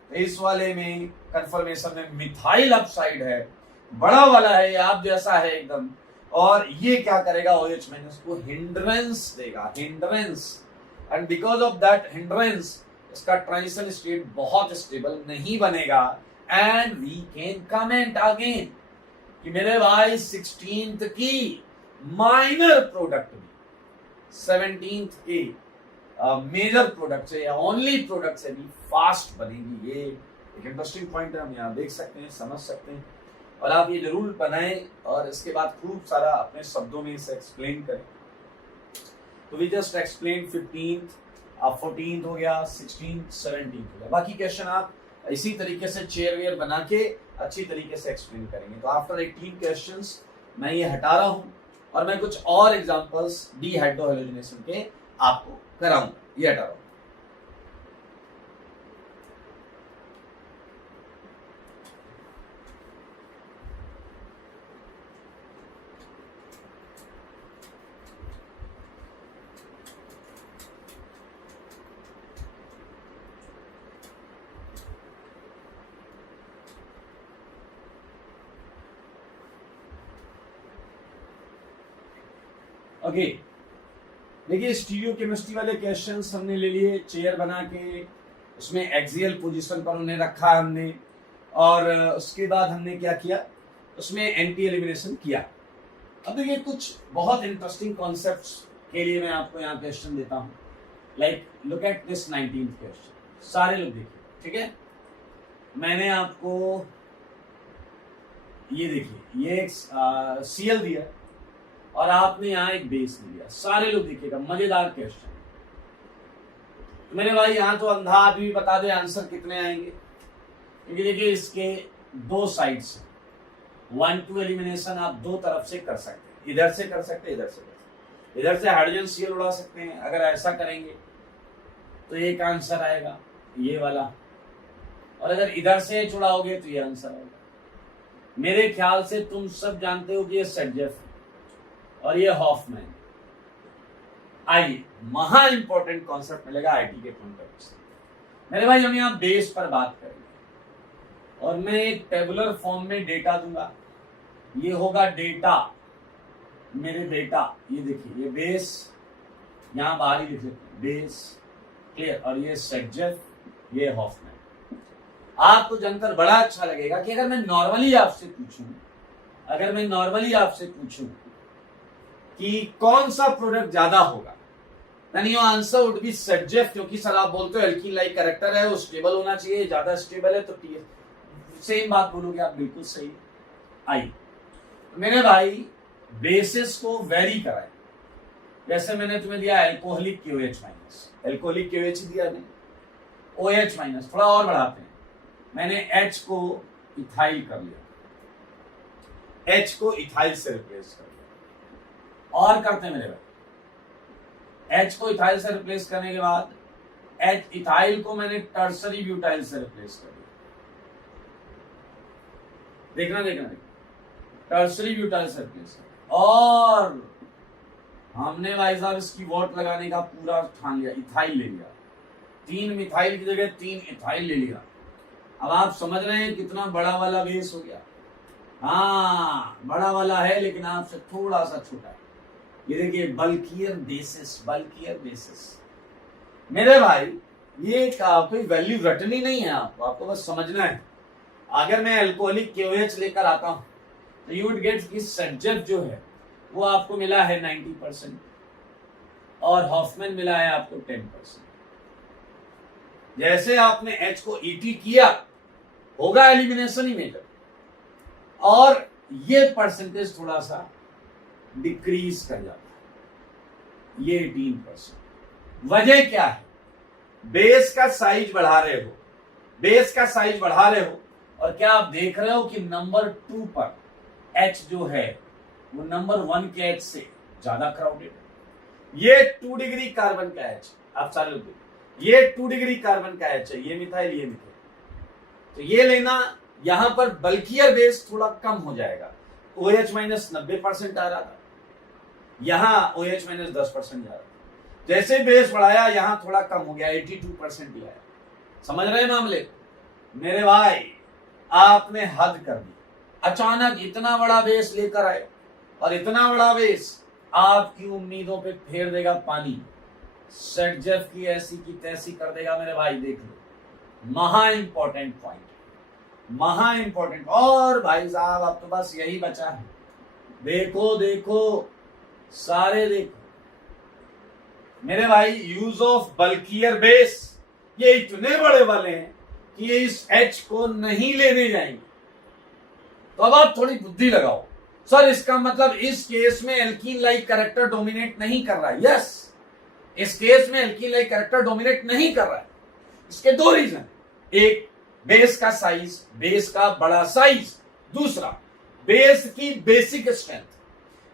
तो इस वाले में कंफर्मेशन में मिथाइल अपसाइड है, बड़ा वाला है, ये आप जैसा है एकदम, और ये क्या करेगा, OH माइनस को हिंड्रेंस देगा, hindrance. And because of that hindrance इसका ट्रांजिशन स्टेट बहुत स्टेबल नहीं बनेगा। And we can comment again कि मेरे भाई 16th की माइनर प्रोडक्ट भी 17th के मेजर प्रोडक्ट से या ओनली प्रोडक्ट से भी फास्ट बनेगी। ये एक इंटरेस्टिंग पॉइंट है, हम यहाँ देख सकते हैं, समझ सकते हैं, और आप ये जरूर बनाएं और इसके बाद खूब सारा अपने शब्दों में इसे एक्सप्लेन करें। तो वी जस्ट एक्सप्लेन 15th, अब 14th हो गया, 16th, 17th हो गया। बाकी क्वेश्चन आप इसी तरीके से चेयर वेयर बना के अच्छी तरीके से एक्सप्लेन करेंगे। तो आफ्टर 18 क्वेश्चंस मैं ये हटा रहा हूं और मैं कुछ और एग्जांपल्स डीहाइड्रोहेलोजिनेशन के आपको कराऊंगा, ये हटा रहा हूं। ओके, देखिए स्टीरियो केमिस्ट्री वाले क्वेश्चंस हमने ले लिए, चेयर बना के उसमें एक्सियल पोजीशन पर उन्हें रखा हमने, और उसके बाद हमने क्या किया, उसमें एंटी एलिमिनेशन किया। अब देखिए कुछ बहुत इंटरेस्टिंग कॉन्सेप्ट्स के लिए मैं आपको यहाँ क्वेश्चन देता हूँ। Like look at this 19th question, सारे लोग देखिए, ठीक है। मैंने आपको ये देखिए, ये एक सीएल दिया और आपने यहाँ एक बेस लिया, सारे लोग देखिएगा, मजेदार क्वेश्चन। मेरे भाई यहाँ तो अंधा आदमी बता दे आंसर कितने आएंगे, क्योंकि देखिए इसके दो साइड्स हैं, 1-2 एलिमिनेशन आप दो तरफ से कर सकते हैं, इधर से कर सकते हैं, इधर से कर सकते हैं। इधर से हाइड्रोजन सीएल उड़ा सकते हैं, अगर ऐसा करेंगे तो एक आंसर आएगा ये वाला, और अगर इधर से उड़ाओगे तो ये आंसर आएगा। मेरे ख्याल से तुम सब जानते हो कि ये सेटजेफ और ये हॉफमैन। आइए, महा इंपॉर्टेंट कॉन्सेप्ट मिलेगा आईटी के पॉइंट ऑफ व्यू से। मेरे भाई हम यहाँ बेस पर बात करेंगे और मैं एक टेबुलर फॉर्म में डेटा दूंगा। ये होगा डेटा, मेरे बेटा, ये देखिए, ये बेस यहाँ बाहर ही लिख लेते हैं, बेस, क्लियर, और ये सेटजेफ, ये हॉफमैन। आपको जानकर बड़ा अच्छा लगेगा कि अगर मैं नॉर्मली आपसे पूछूं कि कौन सा प्रोडक्ट ज्यादा होगा, यानी योर आंसर वुड बी सेटजेफ, क्योंकि सर आप बोलते हो एल्कीन लाइक कैरेक्टर है, वो स्टेबल होना चाहिए, ज्यादा स्टेबल है, तो सेम बात बोलोगे आप, बिल्कुल सही। आई मेरे भाई बेसिस को वेरी कराए, जैसे मैंने तुम्हें दिया alcoholic KOH minus, alcoholic KOH दिया नहीं, OH माइनस, थोड़ा और बढ़ाते हैं, मैंने H को इथाइल कर लिया, H को इथाइल से रिप्लेस कर लिया, और करते हैं मेरे भाई, H को इथाइल से रिप्लेस करने के बाद H इथाइल को मैंने टर्सरी ब्यूटाइल से रिप्लेस कर लिया। देखना टर्सरी ब्यूटाइल से रिप्लेस कर लिया, और हमने भाई साहब इसकी वोट लगाने का पूरा ठान लिया, इथाइल ले लिया, 3 मिथाइल की जगह 3 इथाइल ले लिया। अब आप समझ रहे हैं कितना बड़ा वाला बेस हो गया। हाँ, बड़ा वाला है लेकिन आपसे थोड़ा सा छोटा है। ये देखिए बल्कियर बेसिस। मेरे भाई ये कोई वैल्यू रटनी नहीं है, आपको बस समझना है। अगर मैं अल्कोहलिक KOH लेकर आता हूं तो यू वुड गेट कि सेटजेफ जो है वो आपको मिला है 90% और हॉफमैन मिला है आपको 10%। जैसे आपने H को ET किया होगा एलिमिनेशन ही मेजर, और ये परसेंटेज थोड़ा सा डिक्रीज कर जाता है, ये 18%। वजह क्या है? बेस का साइज बढ़ा रहे हो, और क्या आप देख रहे हो कि नंबर 2 पर H जो है वो नंबर 1 के H से ज्यादा क्राउडेड है। ये 2 डिग्री कार्बन का H, आप सारे लोग देखिए, ये 2 डिग्री कार्बन का H है, ये मिथाइल, तो ये लेना, यहां पर बल्कियर बेस थोड़ा कम हो जाएगा। OH माइनस 90% आ रहा था, यहां OH माइनस 10% जा रहा था। जैसे बेस बढ़ाया यहां थोड़ा कम हो गया, 82% भी आया। समझ रहे हैं मामले? मेरे भाई आपने हद कर दी, अचानक इतना बड़ा बेस लेकर आए, और इतना बड़ा बेस आपकी उम्मीदों पे फेर देगा पानी, सेटजेफ की ऐसी की तैसी कर देगा। मेरे भाई देख लो, महा इंपॉर्टेंट पॉइंट, महा इंपॉर्टेंट। और भाई साहब अब तो बस यही बचा है, देखो सारे देखो मेरे भाई, यूज ऑफ बल्कियर बेस, ये इतने बड़े वाले हैं कि ये इस H को नहीं लेने जाएंगे। तो अब आप थोड़ी बुद्धि लगाओ, सर इसका मतलब इस केस में एल्कीन लाइक कैरेक्टर डोमिनेट नहीं कर रहा है। यस, इस केस में एल्कीन लाइक कैरेक्टर डोमिनेट नहीं कर रहा है। इसके 2 रीजन, एक बेस का साइज, बेस का बड़ा साइज, दूसरा बेस की बेसिक स्ट्रेंथ।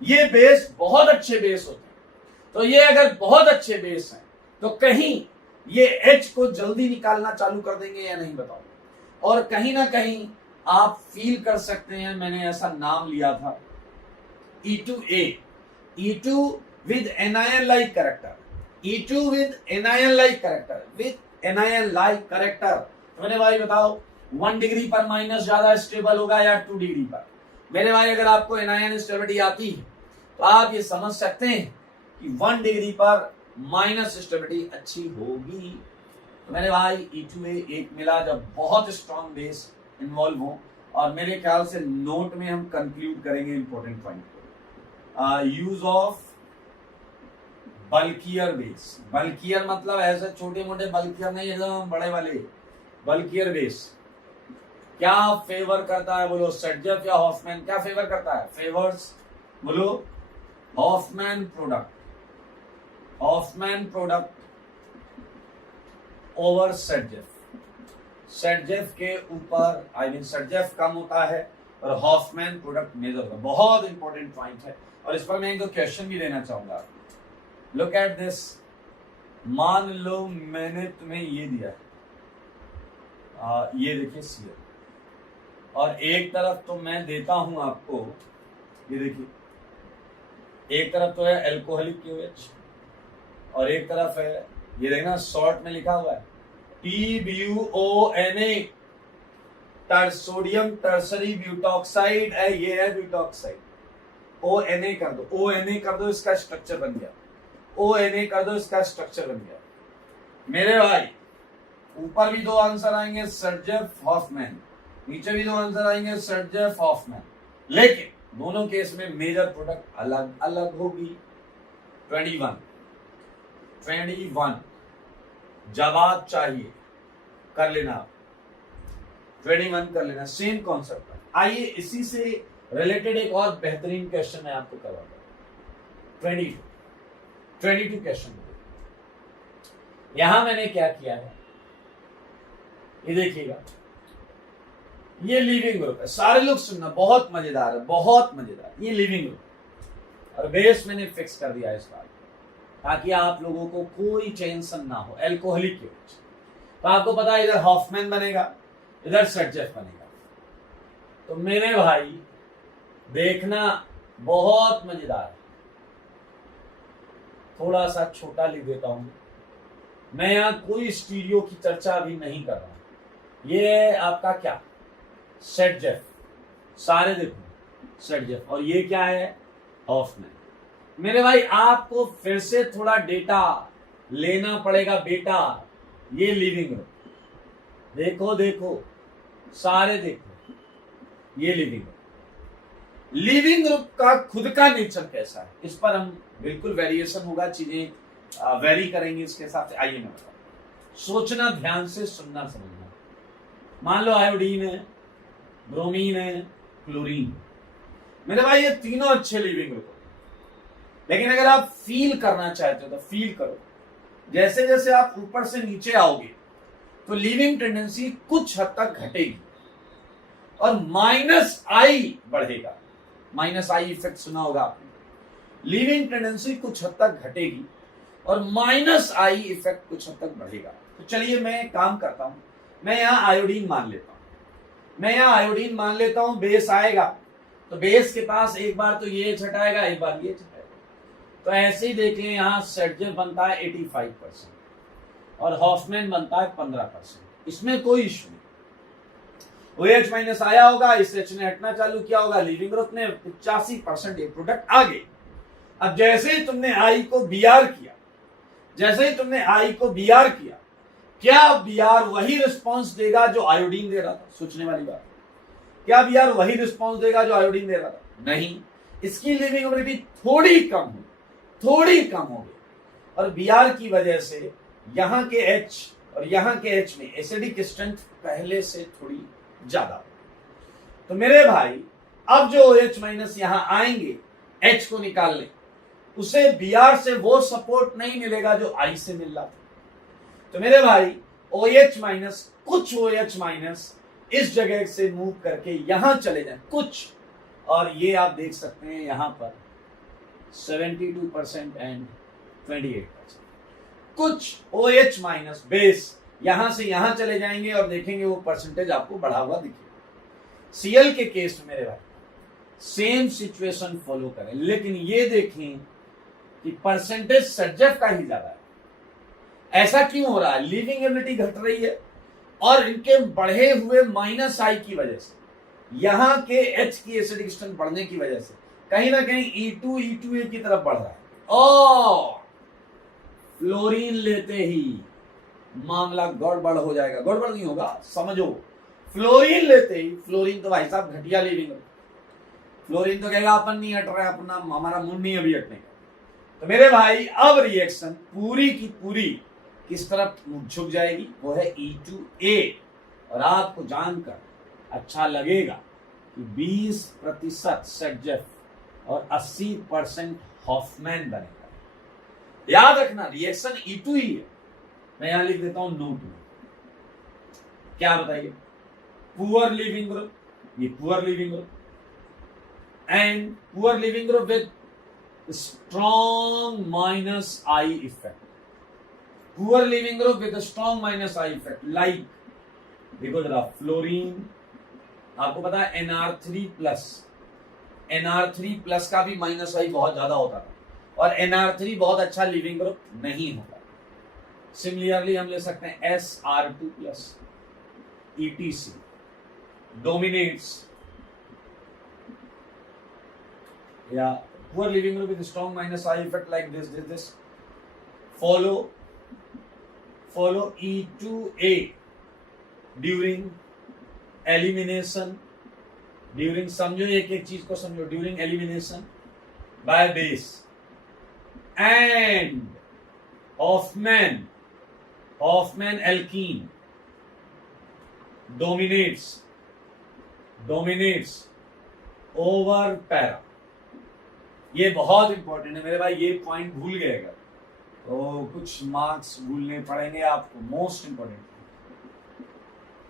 ये बेस बहुत अच्छे बेस होते हैं, तो ये अगर बहुत अच्छे बेस हैं तो कहीं ये H को जल्दी निकालना चालू कर देंगे या नहीं बताओ। और कहीं ना कहीं आप फील कर सकते हैं, मैंने ऐसा नाम लिया था E2A, E2 with anion like character, E2 with anion like character, with anion like character। तो मेरे भाई बताओ 1 डिग्री पर माइनस ज्यादा स्टेबल होगा या 2 डिग्री पर? मेरे भाई अगर आपको एनायन स्टेबिलिटी आती है तो आप ये समझ सकते हैं कि 1 डिग्री पर माइनस स्टेबिलिटी अच्छी होगी। तो मैंने भाई E2A एक मिला जब बहुत स्ट्रॉन्ग बेस इन्वॉल्व हो, और मेरे ख्याल से नोट में हम कंक्लूड करेंगे इंपॉर्टेंट पॉइंट को। Use of bulkier base. Bulkier मतलब ऐसे छोटे मोटे बल्कियर नहीं, एकदम बड़े वाले बल्कियर बेस। क्या फेवर करता है बोलो, सर्जेफ या हॉफमैन? क्या फेवर करता है? फेवर्स बोलो Hofmann product. Hofmann product over Saytzeff. Saytzeff के ऊपर सर्जेफ कम होता है और हॉफमैन प्रोडक्ट मेजर होता है। बहुत इंपॉर्टेंट पॉइंट है, और इस पर मैं एक क्वेश्चन भी देना चाहूंगा। Look at this. मान लो मैंने तुम्हें ये दिया है, ये देखिए सीएल, और एक तरफ तो मैं देता हूं आपको, ये देखिए, एक तरफ तो है एल्कोहलिक क्यूएच और एक तरफ है, ये देखना शॉर्ट में लिखा हुआ है TBUONA, सोडियम टर्सरी ब्यूटॉक्साइड है, ये है ब्यूटॉक्साइड। ONA कर दो, ONA कर दो, इसका स्ट्रक्चर बन गया। ONA कर दो, इसका स्ट्रक्चर बन गया। मेरे भाई ऊपर भी दो आंसर आएंगे सर्जेफ हॉफमैन, नीचे भी दो आंसर आएंगे सर्जेफ हॉफमैन, लेकिन दोनों केस में मेजर प्रोडक्ट अलग अलग होगी। 21 जवाब चाहिए, कर लेना, 21 कर लेना, सेम कॉन्सेप्ट है। आइए इसी से रिलेटेड एक और बेहतरीन क्वेश्चन मैं आपको करवाता हूं। 22 क्वेश्चन। यहां मैंने क्या किया है, ये देखिएगा, ये लिविंग ग्रुप है। सारे लोग सुनना, बहुत मजेदार है, बहुत मजेदार। ये लिविंग ग्रुप और बेस मैंने फिक्स कर दिया इस बार, ताकि आप लोगों को कोई टेंशन ना हो। एल्कोहलिक की वजह, तो आपको पता है इधर हॉफमैन बनेगा, इधर सर्जेफ बनेगा। तो मेरे भाई देखना, बहुत मजेदार है। थोड़ा सा छोटा लिख देता हूं मैं, यहां कोई स्टीरियो की चर्चा अभी नहीं कर रहा हूं। ये आपका क्या सर्जेफ, सारे देखो सर्जेफ, और ये क्या है हॉफमैन। मेरे भाई आपको फिर से थोड़ा डेटा लेना पड़ेगा बेटा। ये लिविंग ग्रुप देखो, देखो सारे देखो, ये लिविंग ग्रुप। लिविंग ग्रुप का खुद का नेचर कैसा है, इस पर हम बिल्कुल वेरिएशन होगा, चीजें वेरी करेंगे इसके हिसाब से। आइए मैं बताऊं, सोचना, ध्यान से सुनना, समझना। मान लो आयोडीन है, ब्रोमीन है, क्लोरीन। मेरे भाई ये तीनों अच्छे लिविंग ग्रुप, लेकिन अगर आप फील करना चाहते हो तो फील करो। जैसे जैसे आप ऊपर से नीचे आओगे तो लिविंग टेंडेंसी कुछ हद तक घटेगी और -I बढ़ेगा। -I इफेक्ट सुना होगा आपने। लिविंग टेंडेंसी कुछ हद तक घटेगी और -I इफेक्ट कुछ हद तक बढ़ेगा। तो चलिए मैं एक काम करता हूं, मैं यहां आयोडीन मान लेता हूं। बेस आएगा तो बेस के पास एक बार तो ये हटाएगा, एक बार ये हटाएगा। तो ऐसे ही देख लें, यहां सर्जेफ बनता है 85% और हॉफमैन बनता है 15%। इसमें कोई इश्यू नहीं। OH- आया होगा, इस H ने हटना चालू किया होगा, लिविंग ग्रुप ने 85% ये प्रोडक्ट आ गए। अब जैसे ही तुमने I को BR किया, क्या BR वही रिस्पॉन्स देगा जो आयोडीन दे रहा था? सोचने वाली बात। क्या BR वही रिस्पॉन्स देगा जो आयोडीन दे रहा था? नहीं। इसकी लिविंगेबिलिटी थोड़ी कम होगी और BR की वजह से यहां के H और यहां के H में एसिडिक स्ट्रेंथ पहले से थोड़ी ज्यादा होगी। तो मेरे भाई अब जो OH- यहां आएंगे, H को निकाल लें, उसे BR से वो सपोर्ट नहीं मिलेगा जो I से मिल रहा था। तो मेरे भाई OH- कुछ OH- इस जगह से मूव करके यहां चले जाए कुछ, और ये आप देख सकते हैं यहां पर 72% एंड 28%। कुछ OH- बेस यहां से यहां चले जाएंगे और देखेंगे वो परसेंटेज आपको बढ़ा हुआ दिखेगा। Cl के केस में मेरे भाई सेम सिचुएशन फॉलो करें, लेकिन ये देखें कि परसेंटेज सर्जेफ का ही ज्यादा है। ऐसा क्यों हो रहा है? लिविंग एबिलिटी घट रही है और इनके बढ़े हुए -I की वजह से, यहां के H की एसिडिक स्ट्रेंथ बढ़ने की वजह से कहीं ना कहीं E2A की तरफ बढ़ रहा है। और फ्लोरीन लेते ही मामला गड़बड़ हो जाएगा। गड़बड़ नहीं होगा, समझो। फ्लोरीन लेते ही, फ्लोरीन तो भाई साहब घटिया लीविंग ग्रुप, फ्लोरीन तो कहेगा अपन नहीं हट रहा है, अपना हमारा मूड नहीं अभी हटने का। तो मेरे भाई अब रिएक्शन पूरी की पूरी किस तरफ झुक जाएगी, वो है E2A। और आपको जानकर अच्छा लगेगा कि 20% सेटजेफ और 80% हॉफमैन बनेगा। याद रखना रिएक्शन E2 ही है। मैं यहां लिख देता हूं नो टू। क्या बताइए, पुअर लिविंग ग्रुप, ये poor leaving group and poor leaving group with strong minus I effect. Poor living group with a strong minus I effect, like देखो जरा फ्लोरीन, आपको पता है NR3+ का भी माइनस आई बहुत ज्यादा होता था, और NR3 बहुत अच्छा लिविंग ग्रुप नहीं होता। सिमिलरली हम ले सकते हैं SR2+, ETC dominates या poor living group with strong minus I effect like this. Follow E2A during elimination, during समझो एक एक चीज को समझो, during elimination by base and Hoffman alkene dominates over para। ये बहुत इंपॉर्टेंट है मेरे भाई, ये पॉइंट भूल गए अगर तो कुछ मार्क्स भूलने पड़ेंगे आपको। मोस्ट इंपॉर्टेंट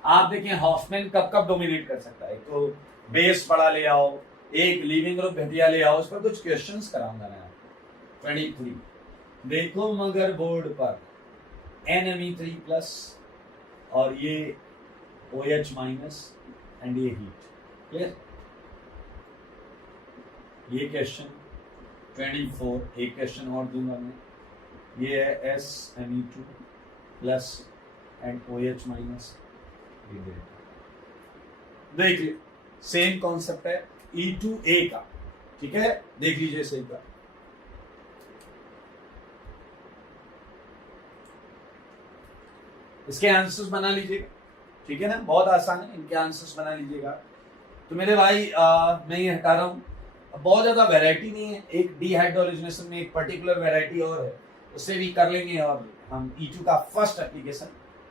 आप देखें हॉफमैन कब कब डोमिनेट कर सकता है। तो बेस बड़ा ले आओ, एक लिविंग ग्रुप घटिया ले आओ, उस पर कुछ क्वेश्चंस कराऊंगा मैं आपको। 23 देखो मगर बोर्ड पर NMe3+ और ये OH- एंड ये हीट। क्लियर? ये क्वेश्चन 24, एक क्वेश्चन और दूंगा मैं, ये है SMe2+ एंड OH-। देख लीजिए सेम कॉन्सेप्ट है E2A का, ठीक है, देख लीजिए सही का। इसके आंसर्स बना लीजिएगा, ठीक है ना, बहुत आसान है, इनके आंसर्स बना लीजिएगा। तो मेरे भाई मैं ये हटा रहा हूं, बहुत ज्यादा वैरायटी नहीं है, एक डिहाइड्रोजनेशन में एक पर्टिकुलर वैरायटी और है, उससे भी कर लेंगे और हम E2 का फर्स्ट एप्लीकेशन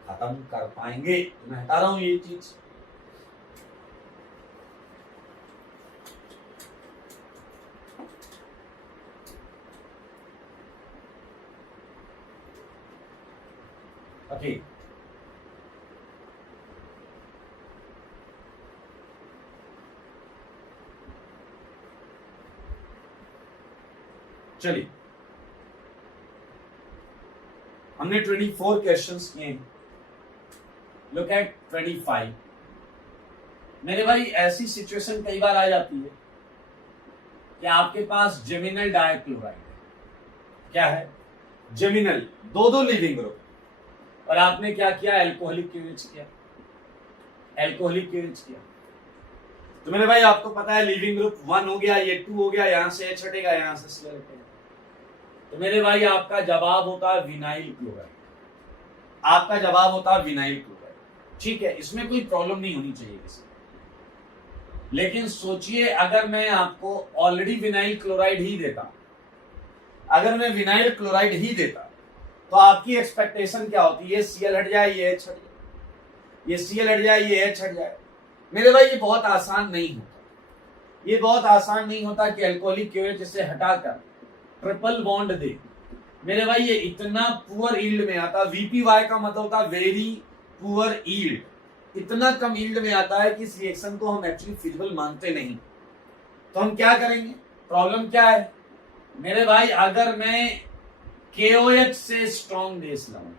खत्म कर पाएंगे। तो मैं हटा रहा हूं ये चीज। ओके चलिए, हमने 24 क्वेश्चंस किए। Look at 25। मेरे भाई ऐसी सिचुएशन कई बार आ जाती है कि आपके पास जेमिनल डाइक्लोराइड है। क्या है? जेमिनल, दो लिविंग ग्रुप, और आपने क्या किया, एल्कोहलिक क्यूरेज किया, एल्कोहलिक क्यूरेज किया। तो मेरे भाई आपको पता है लिविंग ग्रुप 1 हो गया, ये 2 हो गया, यहां से H हटेगा, यहां से Cl हटेगा। तो मेरे भाई आपका जवाब होता है विनाइल क्लोराइड, आपका जवाब होता है विनाइल क्लोराइड। ठीक है, इसमें कोई प्रॉब्लम नहीं होनी चाहिए किसी। लेकिन सोचिए अगर मैं आपको ऑलरेडी विनाइल क्लोराइड ही देता, अगर मैं विनाइल क्लोराइड ही देता तो आपकी एक्सपेक्टेशन क्या होती है? ये Cl हट जाए, ये H हट जाए, ये Cl हट जाए, ये H हट जाए। मेरे भाई ये बहुत आसान नहीं होता, ये बहुत आसान नहीं होता कि अल्कोहलिक क्यूरेज से हटाकर ट्रिपल बॉन्ड दे। मेरे भाई ये इतना पुअर यील्ड में आता, VPY का मतलब होता है वेरी पुअर यील्ड, इतना कम यील्ड में आता है कि इस रिएक्शन को हम एक्चुअली फिजिबल मानते नहीं। तो हम क्या करेंगे? प्रॉब्लम क्या है मेरे भाई, अगर मैं KOH से स्ट्रॉन्ग बेस लाऊं,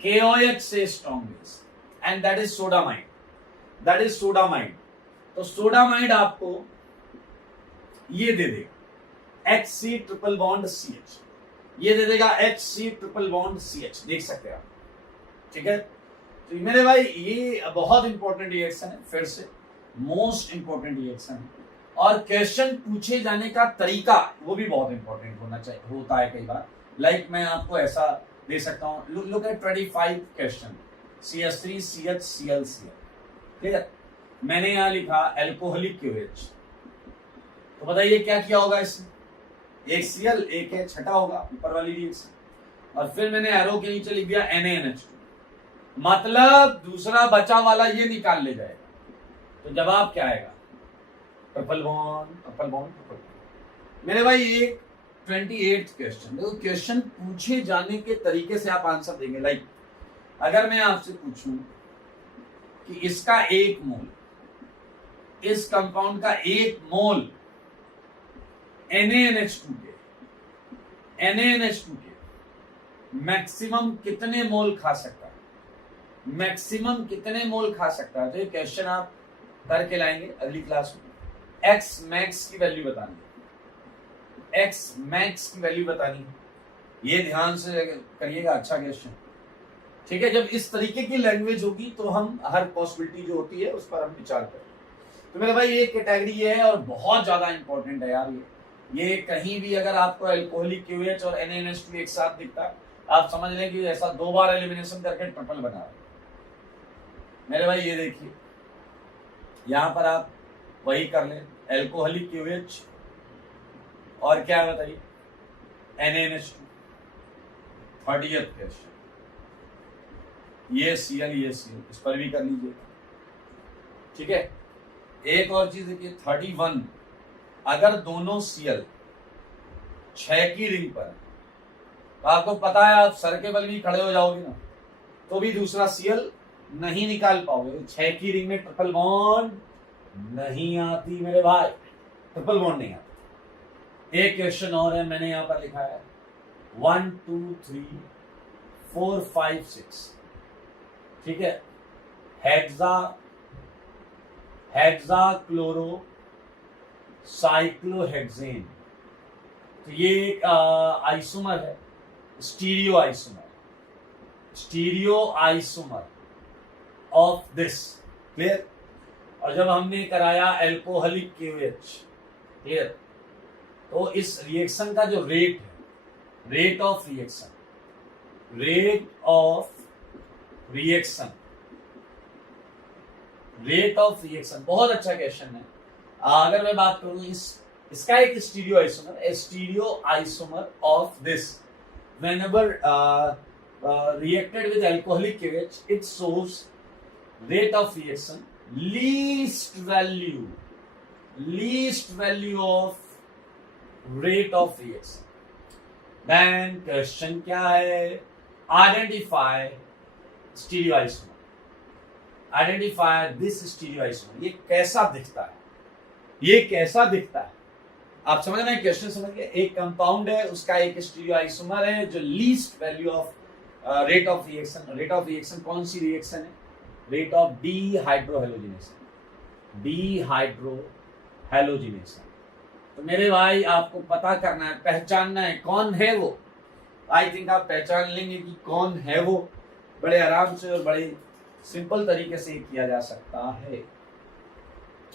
KOH से strong base, and that is sodamide, that is sodamide. तो सोडामाइड आपको ये दे देगा HC ट्रिपल बॉन्ड CH, ये दे देगा HC ट्रिपल बॉन्ड CH, देख सकते हैं आप। ठीक है, तो मेरे भाई ये बहुत इंपॉर्टेंट रिएक्शन है, फिर से मोस्ट इंपॉर्टेंट रिएक्शन है। और क्वेश्चन पूछे जाने का तरीका वो भी बहुत इंपॉर्टेंट होता है कई बार। लाइक मैं आपको ऐसा दे सकता हूँ, look at 25 question, CH3 CH Cl Cl, ठीक है। मैंने यहाँ लिखा एल्कोहलिक QH, तो बताइए क्या किया होगा इसमें, एक Cl एक है, छठा होगा ऊपर वाली रिएक्शन, और फिर मैंने एरो के नीचे लिख दिया NaNH2, मतलब दूसरा बचा वाला ये निकाल ले जाएगा, तो जवाब क्या आएगा, triple bond triple bond triple bond. मेरे भाई एक 28th क्वेश्चन, देखो क्वेश्चन पूछे जाने के तरीके से आप आंसर देंगे। लाइक अगर मैं आपसे पूछूं कि इसका एक मोल, इस कंपाउंड का एक मोल NaNH2 के मैक्सिमम कितने मोल खा सकता है, मैक्सिमम कितने मोल खा सकता है, तो ये क्वेश्चन आप करके लाएंगे अगली क्लास में। एक्स मैक्स की वैल्यू बतानी, एक्स मैक्स की वैल्यू बतानी, ये ध्यान से करिएगा, अच्छा क्वेश्चन, ठीक है। जब इस तरीके की लैंग्वेज होगी तो हम हर पॉसिबिलिटी जो होती है उस पर हम विचार करें। तो मेरे भाई ये कैटेगरी ये है और बहुत ज्यादा इंपॉर्टेंट है यार। ये कहीं भी अगर आपको एल्कोहलिक QH और NaNH2 एक साथ दिखता है, आप समझ लें कि ऐसा 2 बार एलिमिनेशन करके ट्रिपल बना रहे। मेरे भाई ये देखिए, यहां पर आप वही कर लें, एल्कोहलिक QH और क्या बताइए NaNH2, 30th क्वेश्चन, ये Cl ये Cl, इस पर भी कर लीजिए, ठीक है। एक और चीज देखिए 31, अगर दोनों Cl 6 की रिंग पर, तो आपको पता है आप सर के बल भी खड़े हो जाओगे ना, तो भी दूसरा Cl नहीं निकाल पाओगे। 6 की रिंग में ट्रिपल बॉन्ड नहीं आती मेरे भाई, ट्रिपल बॉन्ड नहीं आती। एक क्वेश्चन और है, मैंने यहां पर लिखा है 1 2 3 4 5 6, ठीक है। हेक्सा क्लोरो साइक्लोहेक्सेन, तो ये एक आइसोमर है, stereo isomer of this, clear. और जब हमने कराया एल्कोहलिक QH, क्लियर, तो इस रिएक्शन का जो रेट है, रेट ऑफ रिएक्शन बहुत अच्छा क्वेश्चन है। अगर मैं बात करूं इसका एक stereo isomer of this, whenever reacted with alcoholic QH, it shows rate of reaction least value of rate of reaction. Then question क्या है, identify stereoisomer, identify this stereoisomer, ये कैसा दिखता है, आप समझ रहे हैं क्वेश्चन, समझ गए। एक कंपाउंड है, उसका एक स्टीरियोआइसोमर है जो least value of rate of reaction कौन सी रिएक्शन है, रेट ऑफ डीहाइड्रोहेलोजिनेशन। तो मेरे भाई आपको पता करना है, पहचानना है कौन है वो। आई थिंक आप पहचान लेंगे कि कौन है वो, बड़े आराम से और बड़े सिंपल तरीके से किया जा सकता है।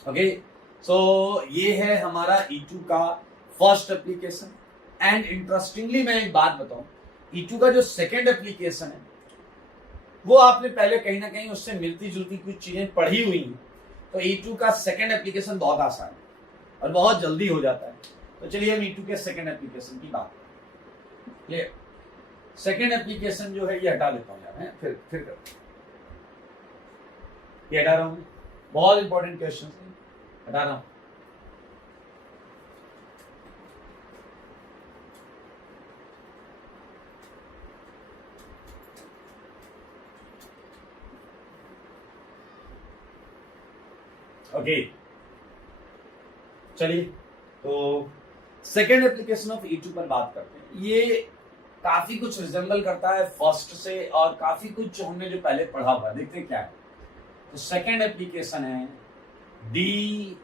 ओके, सो ये है हमारा E2 का फर्स्ट एप्लीकेशन। एंड इंटरेस्टिंगली मैं एक बात बताऊं, E2 का जो सेकेंड एप्लीकेशन है वो आपने पहले कहीं ना कहीं उससे मिलती जुलती कुछ चीजें पढ़ी हुई हैं। तो E2 का सेकेंड एप्लीकेशन बहुत आसान है और बहुत जल्दी हो जाता है। तो चलिए हम E2 के सेकेंड एप्लीकेशन की बात करें। ये सेकेंड एप्लीकेशन जो है ये हटा देता हूँ यार, फिर ये हटा रहा हूँ, बहुत इंपॉर्टेंट क्वेश्चन हटा रहा हूं। ओके, चलिए तो सेकेंड एप्लीकेशन ऑफ E2 पर बात करते हैं। ये काफी कुछ रिजेंबल करता है फर्स्ट से और काफी कुछ हमने जो पहले पढ़ा हुआ है। देखते हैं क्या है। तो सेकेंड एप्लीकेशन है डी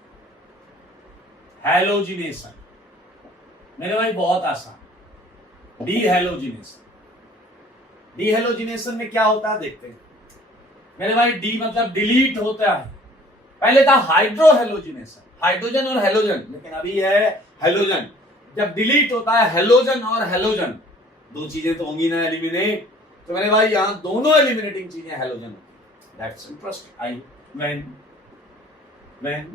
हैलोजिनेशन। मेरे भाई बहुत आसान, डी हैलोजिनेशन में क्या होता है देखते हैं। मेरे भाई डी मतलब डिलीट होता है, पहले था हाइड्रोहेलोजिनेशन। हाइड्रोजन और हेलोजन, लेकिन अभी है हेलोजन। जब डिलीट होता है हेलोजन और हेलोजन, दो चीजें तो होंगी ना एलिमिनेट, तो मेरे भाई यहां दोनों एलिमिनेटिंग चीजें halogen. That's interesting. I when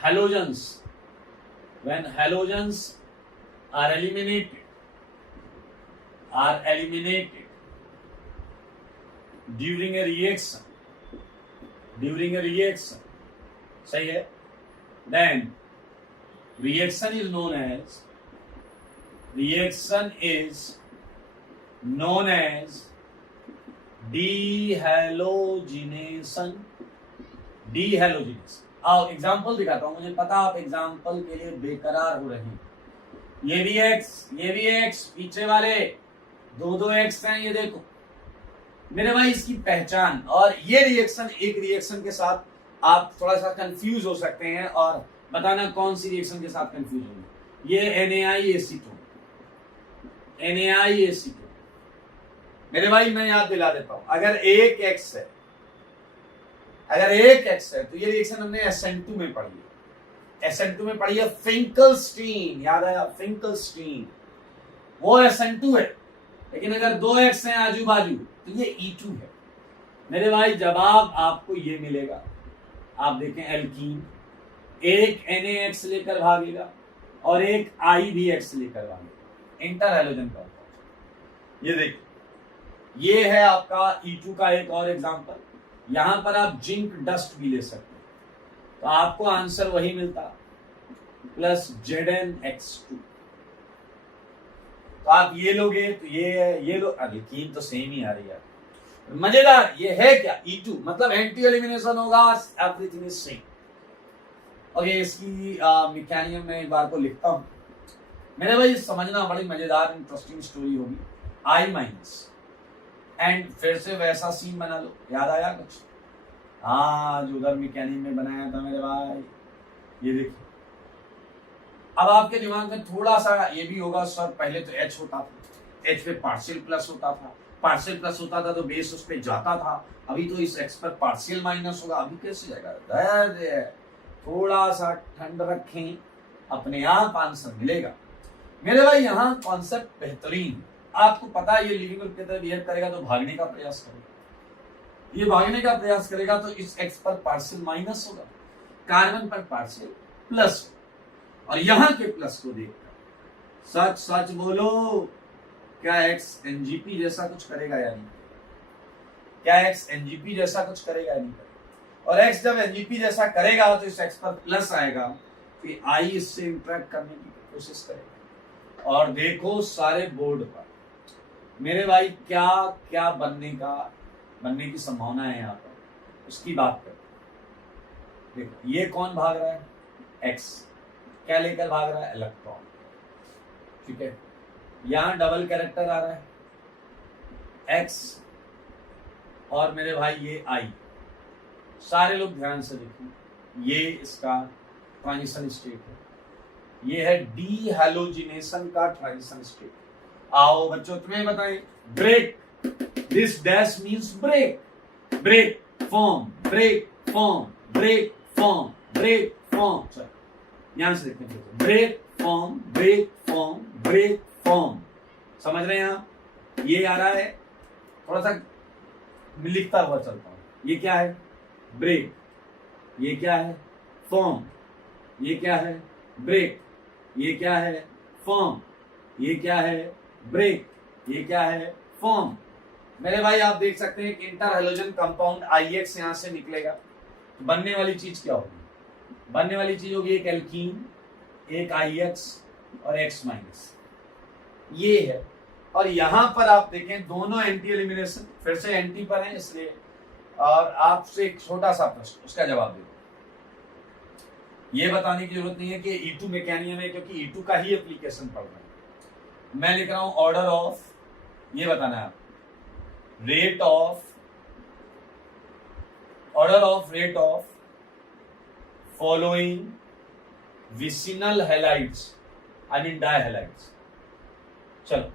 halogens when halogens are eliminated during a reaction, सही है, then reaction is known as dehalogenation। आओ एग्जाम्पल दिखाता हूं, मुझे पता आप एग्जाम्पल के लिए बेकरार हो रहे हैं। ये भी एक्स, पीछे वाले दो एक्स हैं, ये देखो मेरे भाई इसकी पहचान। और ये रिएक्शन, एक रिएक्शन के साथ आप थोड़ा सा कंफ्यूज हो सकते हैं, और बताना कौन सी रिएक्शन के साथ कंफ्यूज होंगे। ये NaIAC2। मेरे भाई मैं याद दिला देता हूं, अगर एक एक्स है तो ये रिएक्शन हमने SN2 में पढ़ी है। SN2 में पढ़ी है फिंकलस्टीन, याद आया फिंकलस्टीन, वो SN2 है। लेकिन अगर दो एक्स हैं आजू बाजू तो ये E2 है। मेरे भाई जवाब आपको ये मिलेगा, आप देखें एल्कीन, एक NaX लेकर भागेगा और एक I भी X लेकर भागेगा, इंटर हेलोजन का। ये देखिए, ये है आपका E2 का एक और एग्जांपल। यहां पर आप जिंक डस्ट भी ले सकते हैं, तो आपको आंसर वही मिलता प्लस ZnX2। तो आप ये लोगे तो ये लो, एल्कीन तो सेम ही आ रही है। मजेदार, ये है क्या E2, मतलब एंटी एलिमिनेशन होगा, एवरीथिंग इज सेम। और ये इसकी मैकेनिज्म में एक बार को लिखता हूं, मेरे भाई समझना, बड़ी मजेदार इंटरेस्टिंग स्टोरी होगी। I- एंड फिर से वैसा सीन बना लो, याद आया कुछ? हाँ, जो उधर मैकेनिज्म में बनाया था मेरे भाई, ये देखिए। अब आपके दिमाग में थोड़ा सा ये भी होगा, सर पहले तो H होता था, H पे पार्शियल प्लस होता था तो बेस उस पे जाता था, अभी तो इस X पर पार्शियल माइनस होगा, अभी कैसे जाएगा? धैर्य है, थोड़ा सा ठंड रखें, अपने आप आंसर मिलेगा। मेरे भाई यहाँ कॉन्सेप्ट बेहतरीन, आपको पता है ये लिविंग ग्रुप की तरह बिहेव करेगा तो भागने का प्रयास करेगा, ये भागने का प्रयास करेगा तो इस X पर पार्शियल माइनस होगा, कार्बन पर पार्शियल प्लस, और यहां के प्लस को देखकर सच बोलो, क्या X NGP जैसा कुछ करेगा या नहीं? क्या X NGP जैसा कुछ करेगा या नहीं? और X जब NGP जैसा करेगा तो इस X पर प्लस आएगा, फिर I इससे इंटरेक्ट करने की कोशिश करेगा। और देखो सारे बोर्ड पर मेरे भाई क्या क्या बनने की संभावना है यहाँ पर, उसकी बात करते। देखो ये कौन भाग रहा है? X क्या लेकर भाग रहा है? इलेक्ट्रॉन, ठीक है। यहां डबल कैरेक्टर आ रहा है X, और मेरे भाई ये I। सारे लोग ध्यान से देखिए, ये इसका ट्रांजिशन स्टेट है, ये है डीहैलोजिनेशन का ट्रांजिशन स्टेट। आओ बच्चों तुम्हें बताएं, break, this dash means break, break form, break form, break form, break form. चलो यहां से देखते हैं, break form, break form, break form, समझ रहे हैं आप? ये आ रहा है, थोड़ा सा लिखता हुआ चलता हूं। ये क्या है? ब्रेक। ये क्या है? फॉर्म। ये क्या है? ब्रेक। ये क्या है? फॉर्म। ये क्या है? ब्रेक। ये क्या है? फॉर्म। मेरे भाई आप देख सकते हैं कि इंटर हेलोजन कंपाउंड IX यहां से निकलेगा, तो बनने वाली चीज क्या होगी? बनने वाली चीज होगी एक एल्कीन, एक IX और X माइनस, ये है। और यहां पर आप देखें दोनों एंटी एलिमिनेशन, फिर से एंटी पर है इसलिए, और आपसे एक छोटा सा प्रश्न, उसका जवाब दो। ये बताने की जरूरत नहीं है कि E2 मैकेनिज्म है, क्योंकि E2 का ही एप्लीकेशन पढ़ रहे हैं। मैं लिख रहा हूं ऑर्डर ऑफ, ये बताना है rate of, order of rate of following vicinal halides, I mean dihalides. चलो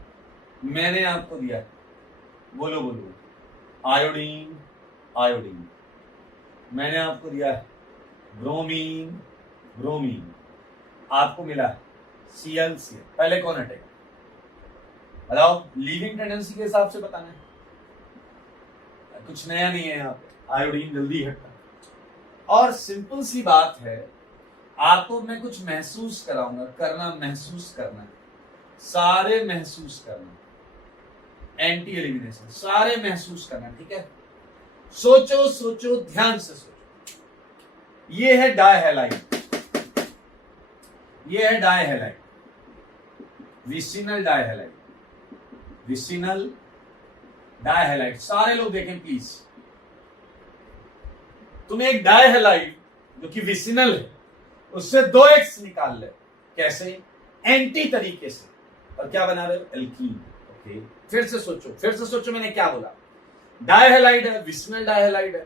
मैंने आपको दिया, बोलो बोलो, आयोडीन, आयोडीन। मैंने आपको दिया है ब्रोमीन ब्रोमीन, आपको मिला ClCl। पहले कौन हटेगा बताओ, लीविंग टेंडेंसी के हिसाब से बताना है, कुछ नया नहीं है यहाँ पे, आयोडीन जल्दी हटता है। और सिंपल सी बात है, आपको मैं कुछ महसूस कराऊंगा, करना महसूस करना, सारे महसूस करना, एंटी एलिमिनेशन सारे महसूस करना, ठीक है। सोचो सोचो, ध्यान से सोचो। ये है डायहैलाइड, ये है डायहैलाइड, विसिनल डायहैलाइड, विसिनल डायहैलाइड। सारे लोग देखें प्लीज, तुम्हें एक डायहैलाइड जो कि विसिनल है उससे 2x निकाल ले। कैसे? एंटी तरीके से। और क्या बना रहे हो? एल्कीन। ओके, फिर से सोचो, फिर से सोचो, मैंने क्या बोला? डायहैलाइड है, विसिनल डायहैलाइड है,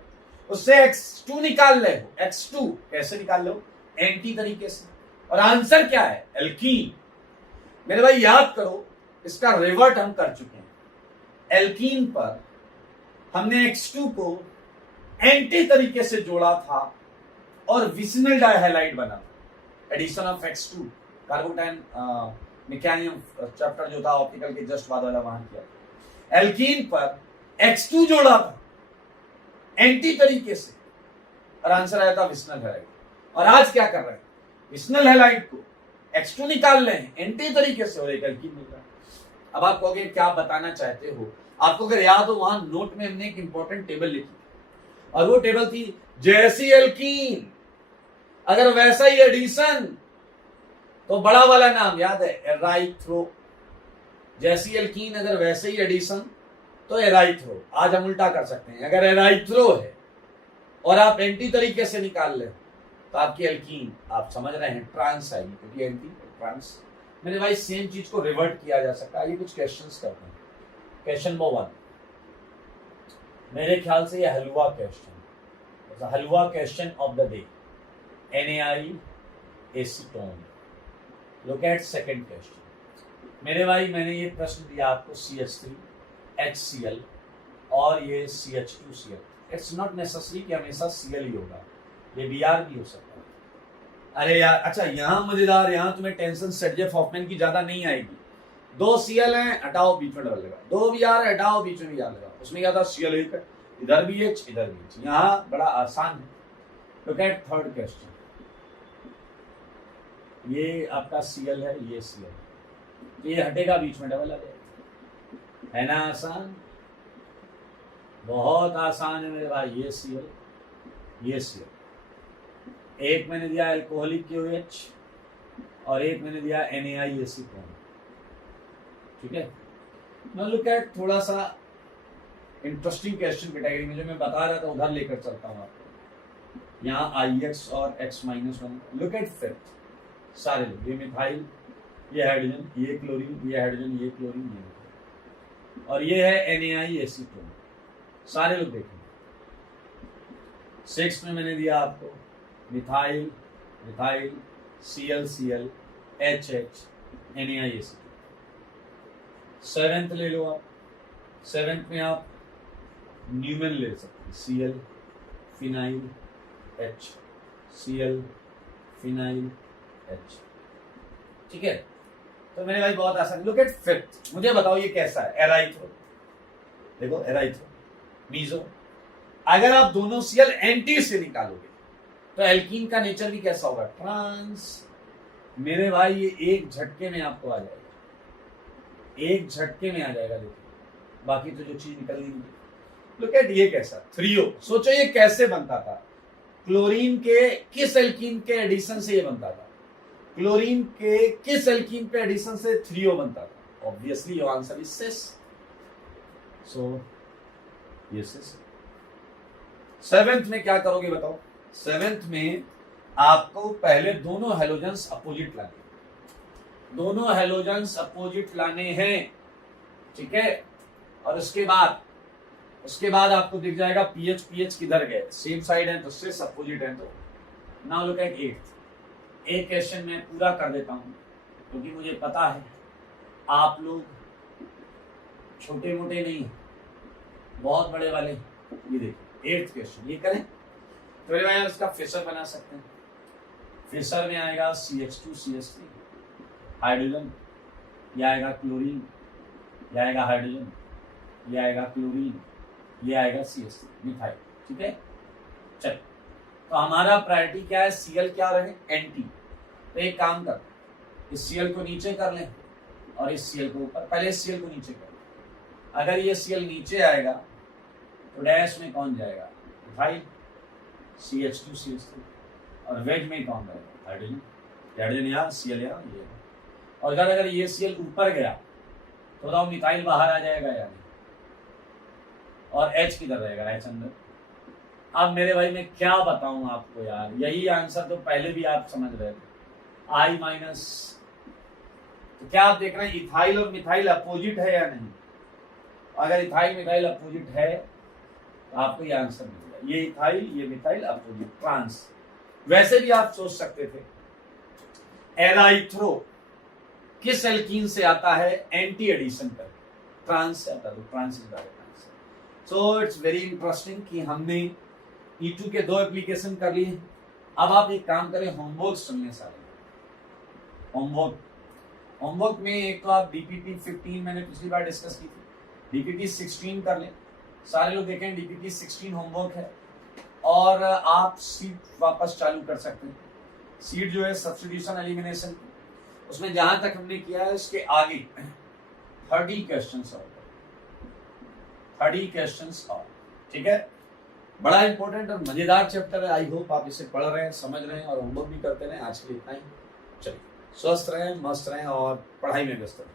उससे X2 निकाल ले। X2 कैसे निकाल लो? एंटी तरीके से। और आंसर क्या है? एल्कीन। मेरे भाई याद करो, इसका रिवर्ट हम कर चुके हैं। एल्कीन पर हमने X2 को एंटी तरीके से जोड़ा था और विसिनल डायहैलाइड बना। Addition of X2, carbocation mechanism chapter जो था ऑप्टिकल के जस्ट बाद वाला, वहां किया। एल्कीन पर X2 जोड़ा था एंटी तरीके से और आंसर आया था विसिनल हैलाइड। और आज क्या कर रहे हैं? विसिनल हैलाइड को X2 निकाल रहे हैं एंटी तरीके से और एक एल्कीन मिल रहा है। अब आप कहोगे क्या बताना चाहते हो? आपको अगर याद हो, वहां नोट में हमने एक इंपॉर्टेंट टेबल लिखी थी और वो टेबल थी जैसी एल्कीन अगर वैसा ही एडिशन, तो बड़ा वाला नाम याद है, एराइथ्रो। जैसी एल्कीन अगर वैसे ही एडिशन तो एराइथ्रो। आज हम उल्टा कर सकते हैं, अगर एराइथ्रो है और आप एंटी तरीके से निकाल ले तो आपकी एल्कीन, आप समझ रहे हैं, ट्रांस आएगी, क्योंकि एंटी ट्रांस। मेरे भाई सेम चीज को रिवर्ट किया जा सकता है। ये कुछ क्वेश्चंस करते हैं। क्वेश्चन नंबर 1, मेरे ख्याल से ये हलवा क्वेश्चन, हलवा question of the day, NaI acetone. Look at second question. मेरे भाई मैंने ये प्रश्न दिया आपको CH3 HCl और ये CH2Cl। इट्स नॉट नेसेसरी कि हमेशा Cl ही होगा, ये Br भी हो सकता है। अरे यार, अच्छा यहाँ मजेदार, यहाँ तुम्हें टेंशन सेटजेफ हॉफमैन की ज्यादा नहीं आएगी। 2 Cl हैं, हटाओ बीच में डबल लगा, 2 Br हटाओ बीच में Br लगा। उसमें क्या था? Cl एक, इधर भी H इधर भी H। यहाँ बड़ा आसान है। Look at third question. ये आपका Cl है, ये Cl, ये हटेगा बीच में डबल आ जाएगा, है ना आसान? बहुत आसान है मेरे भाई। ये Cl, ये Cl। एक मैंने दिया अल्कोहलिक QH और एक मैंने दिया NaI एसीटोन, ठीक है। मैं लुक एट थोड़ा सा इंटरेस्टिंग क्वेश्चन कैटेगरी में जो मैं बता रहा था उधर लेकर चलता हूँ आपको। यहाँ IX और X-1। Look at fifth. सारे लोग, ये मिथाइल, ये हाइड्रोजन, ये क्लोरीन, ये हाइड्रोजन, ये क्लोरीन, ये, और ये है NaI एसीटोन। सारे लोग देखें। 6 में मैंने दिया आपको methyl, methyl, ClCl, HH, NaI acetone. 7th ले लो आप। 7th में आप न्यूमन ले सकते हैं, Cl, phenyl, H, Cl, phenyl, H, ठीक है। तो मेरे भाई बहुत आसान। Look at 5th। मुझे बताओ ये कैसा है? एराइथ्रो। देखो एराइथ्रो, मीजो। अगर आप दोनों Cl एंटी से निकालोगे तो एल्कीन का नेचर भी कैसा होगा? ट्रांस। मेरे भाई ये एक झटके में आपको आ जाएगा, एक झटके में आ जाएगा। देखिए बाकी तो जो चीज निकलनी नहीं। लुक एट ये कैसा? 3O। सोचो ये कैसे बनता था? क्लोरीन के किस एल्कीन के एडिशन से ये बनता था? क्लोरीन के किस एल्कीन पे एडिशन से 3O बनता था? Obviously your answer is cis. So ये सिस। 7th में क्या करोगे बताओ? 7th में आपको पहले दोनों हेलोजेंस अपोजिट लाने, दोनों हेलोजेंस अपोजिट लाने हैं, ठीक है। और उसके बाद आपको दिख जाएगा पीएच किधर गए, सेम साइड है तो सिस, अपोजिट है तो। Now look at 8th। एक क्वेश्चन मैं पूरा कर देता हूं क्योंकि मुझे पता है आप लोग छोटे मोटे नहीं, बहुत बड़े वाले। ये देखिए 8th क्वेश्चन, ये करें। तो मेरे भाई इसका फेसर बना सकते हैं। फेसर में आएगा CH2CH3 हाइड्रोजन, ये आएगा क्लोरीन, ये आएगा हाइड्रोजन, ये आएगा क्लोरीन, ये आएगा CH3 मिथाइल। ठीक है, चल तो हमारा प्रायोरिटी क्या है, Cl क्या रहे, Nt। तो एक काम कर, इस Cl को नीचे कर लें और इस Cl को ऊपर। पहले इस Cl को नीचे कर, अगर ये Cl नीचे आएगा तो डैश में कौन जाएगा, मिथाइल CH2CH3, और वेज में कौन रहेगा, हाइड्रोजन। हाइड्रोजन यहाँ, Cl यहाँ, ये। और अगर ये Cl ऊपर गया तो बताओ मिथाइल बाहर आ जाएगा या नहीं, और H किधर रहेगा, H अंदर। अब मेरे भाई मैं क्या बताऊं आपको यार, यही आंसर तो पहले भी आप समझ रहे थे, I-। तो क्या आप देख रहे हैं इथाइल और मिथाइल अपोजिट है या नहीं। अगर इथाइल मिथाइल अपोजिट है तो आपको ये आंसर मिलेगा, ये इथाइल ये मिथाइल अपोजिट, ट्रांस। वैसे भी आप सोच सकते थे एराइथ्रो किस एल्कीन से आता है, एंटी एडिशन कर, ट्रांस से आता है, trans is direct answer. So it's very interesting कि हमने E2 के 2 एप्लीकेशन कर लिए। अब आप एक काम करें, होमवर्क सुनने सारे। होमवर्क में एक तो आप DPP 15 मैंने पिछली बार डिस्कस की थी, DPP 16 कर लें। सारे लोग देखें DPP 16 होमवर्क है, और आप सीट वापस चालू कर सकते हैं। सीट जो है सब्स्टिट्यूशन एलिमिनेशन की, उसमें जहां तक हमने किया है उसके आगे 30 क्वेश्चंस और 30 क्वेश्चंस और। ठीक है, बड़ा इंपॉर्टेंट और मजेदार चैप्टर है। आई होप आप इसे पढ़ रहे हैं, समझ रहे हैं और होमवर्क भी करते रहें। आज के लिए इतना ही, चलिए स्वस्थ रहें, मस्त रहें और पढ़ाई में व्यस्त रहें।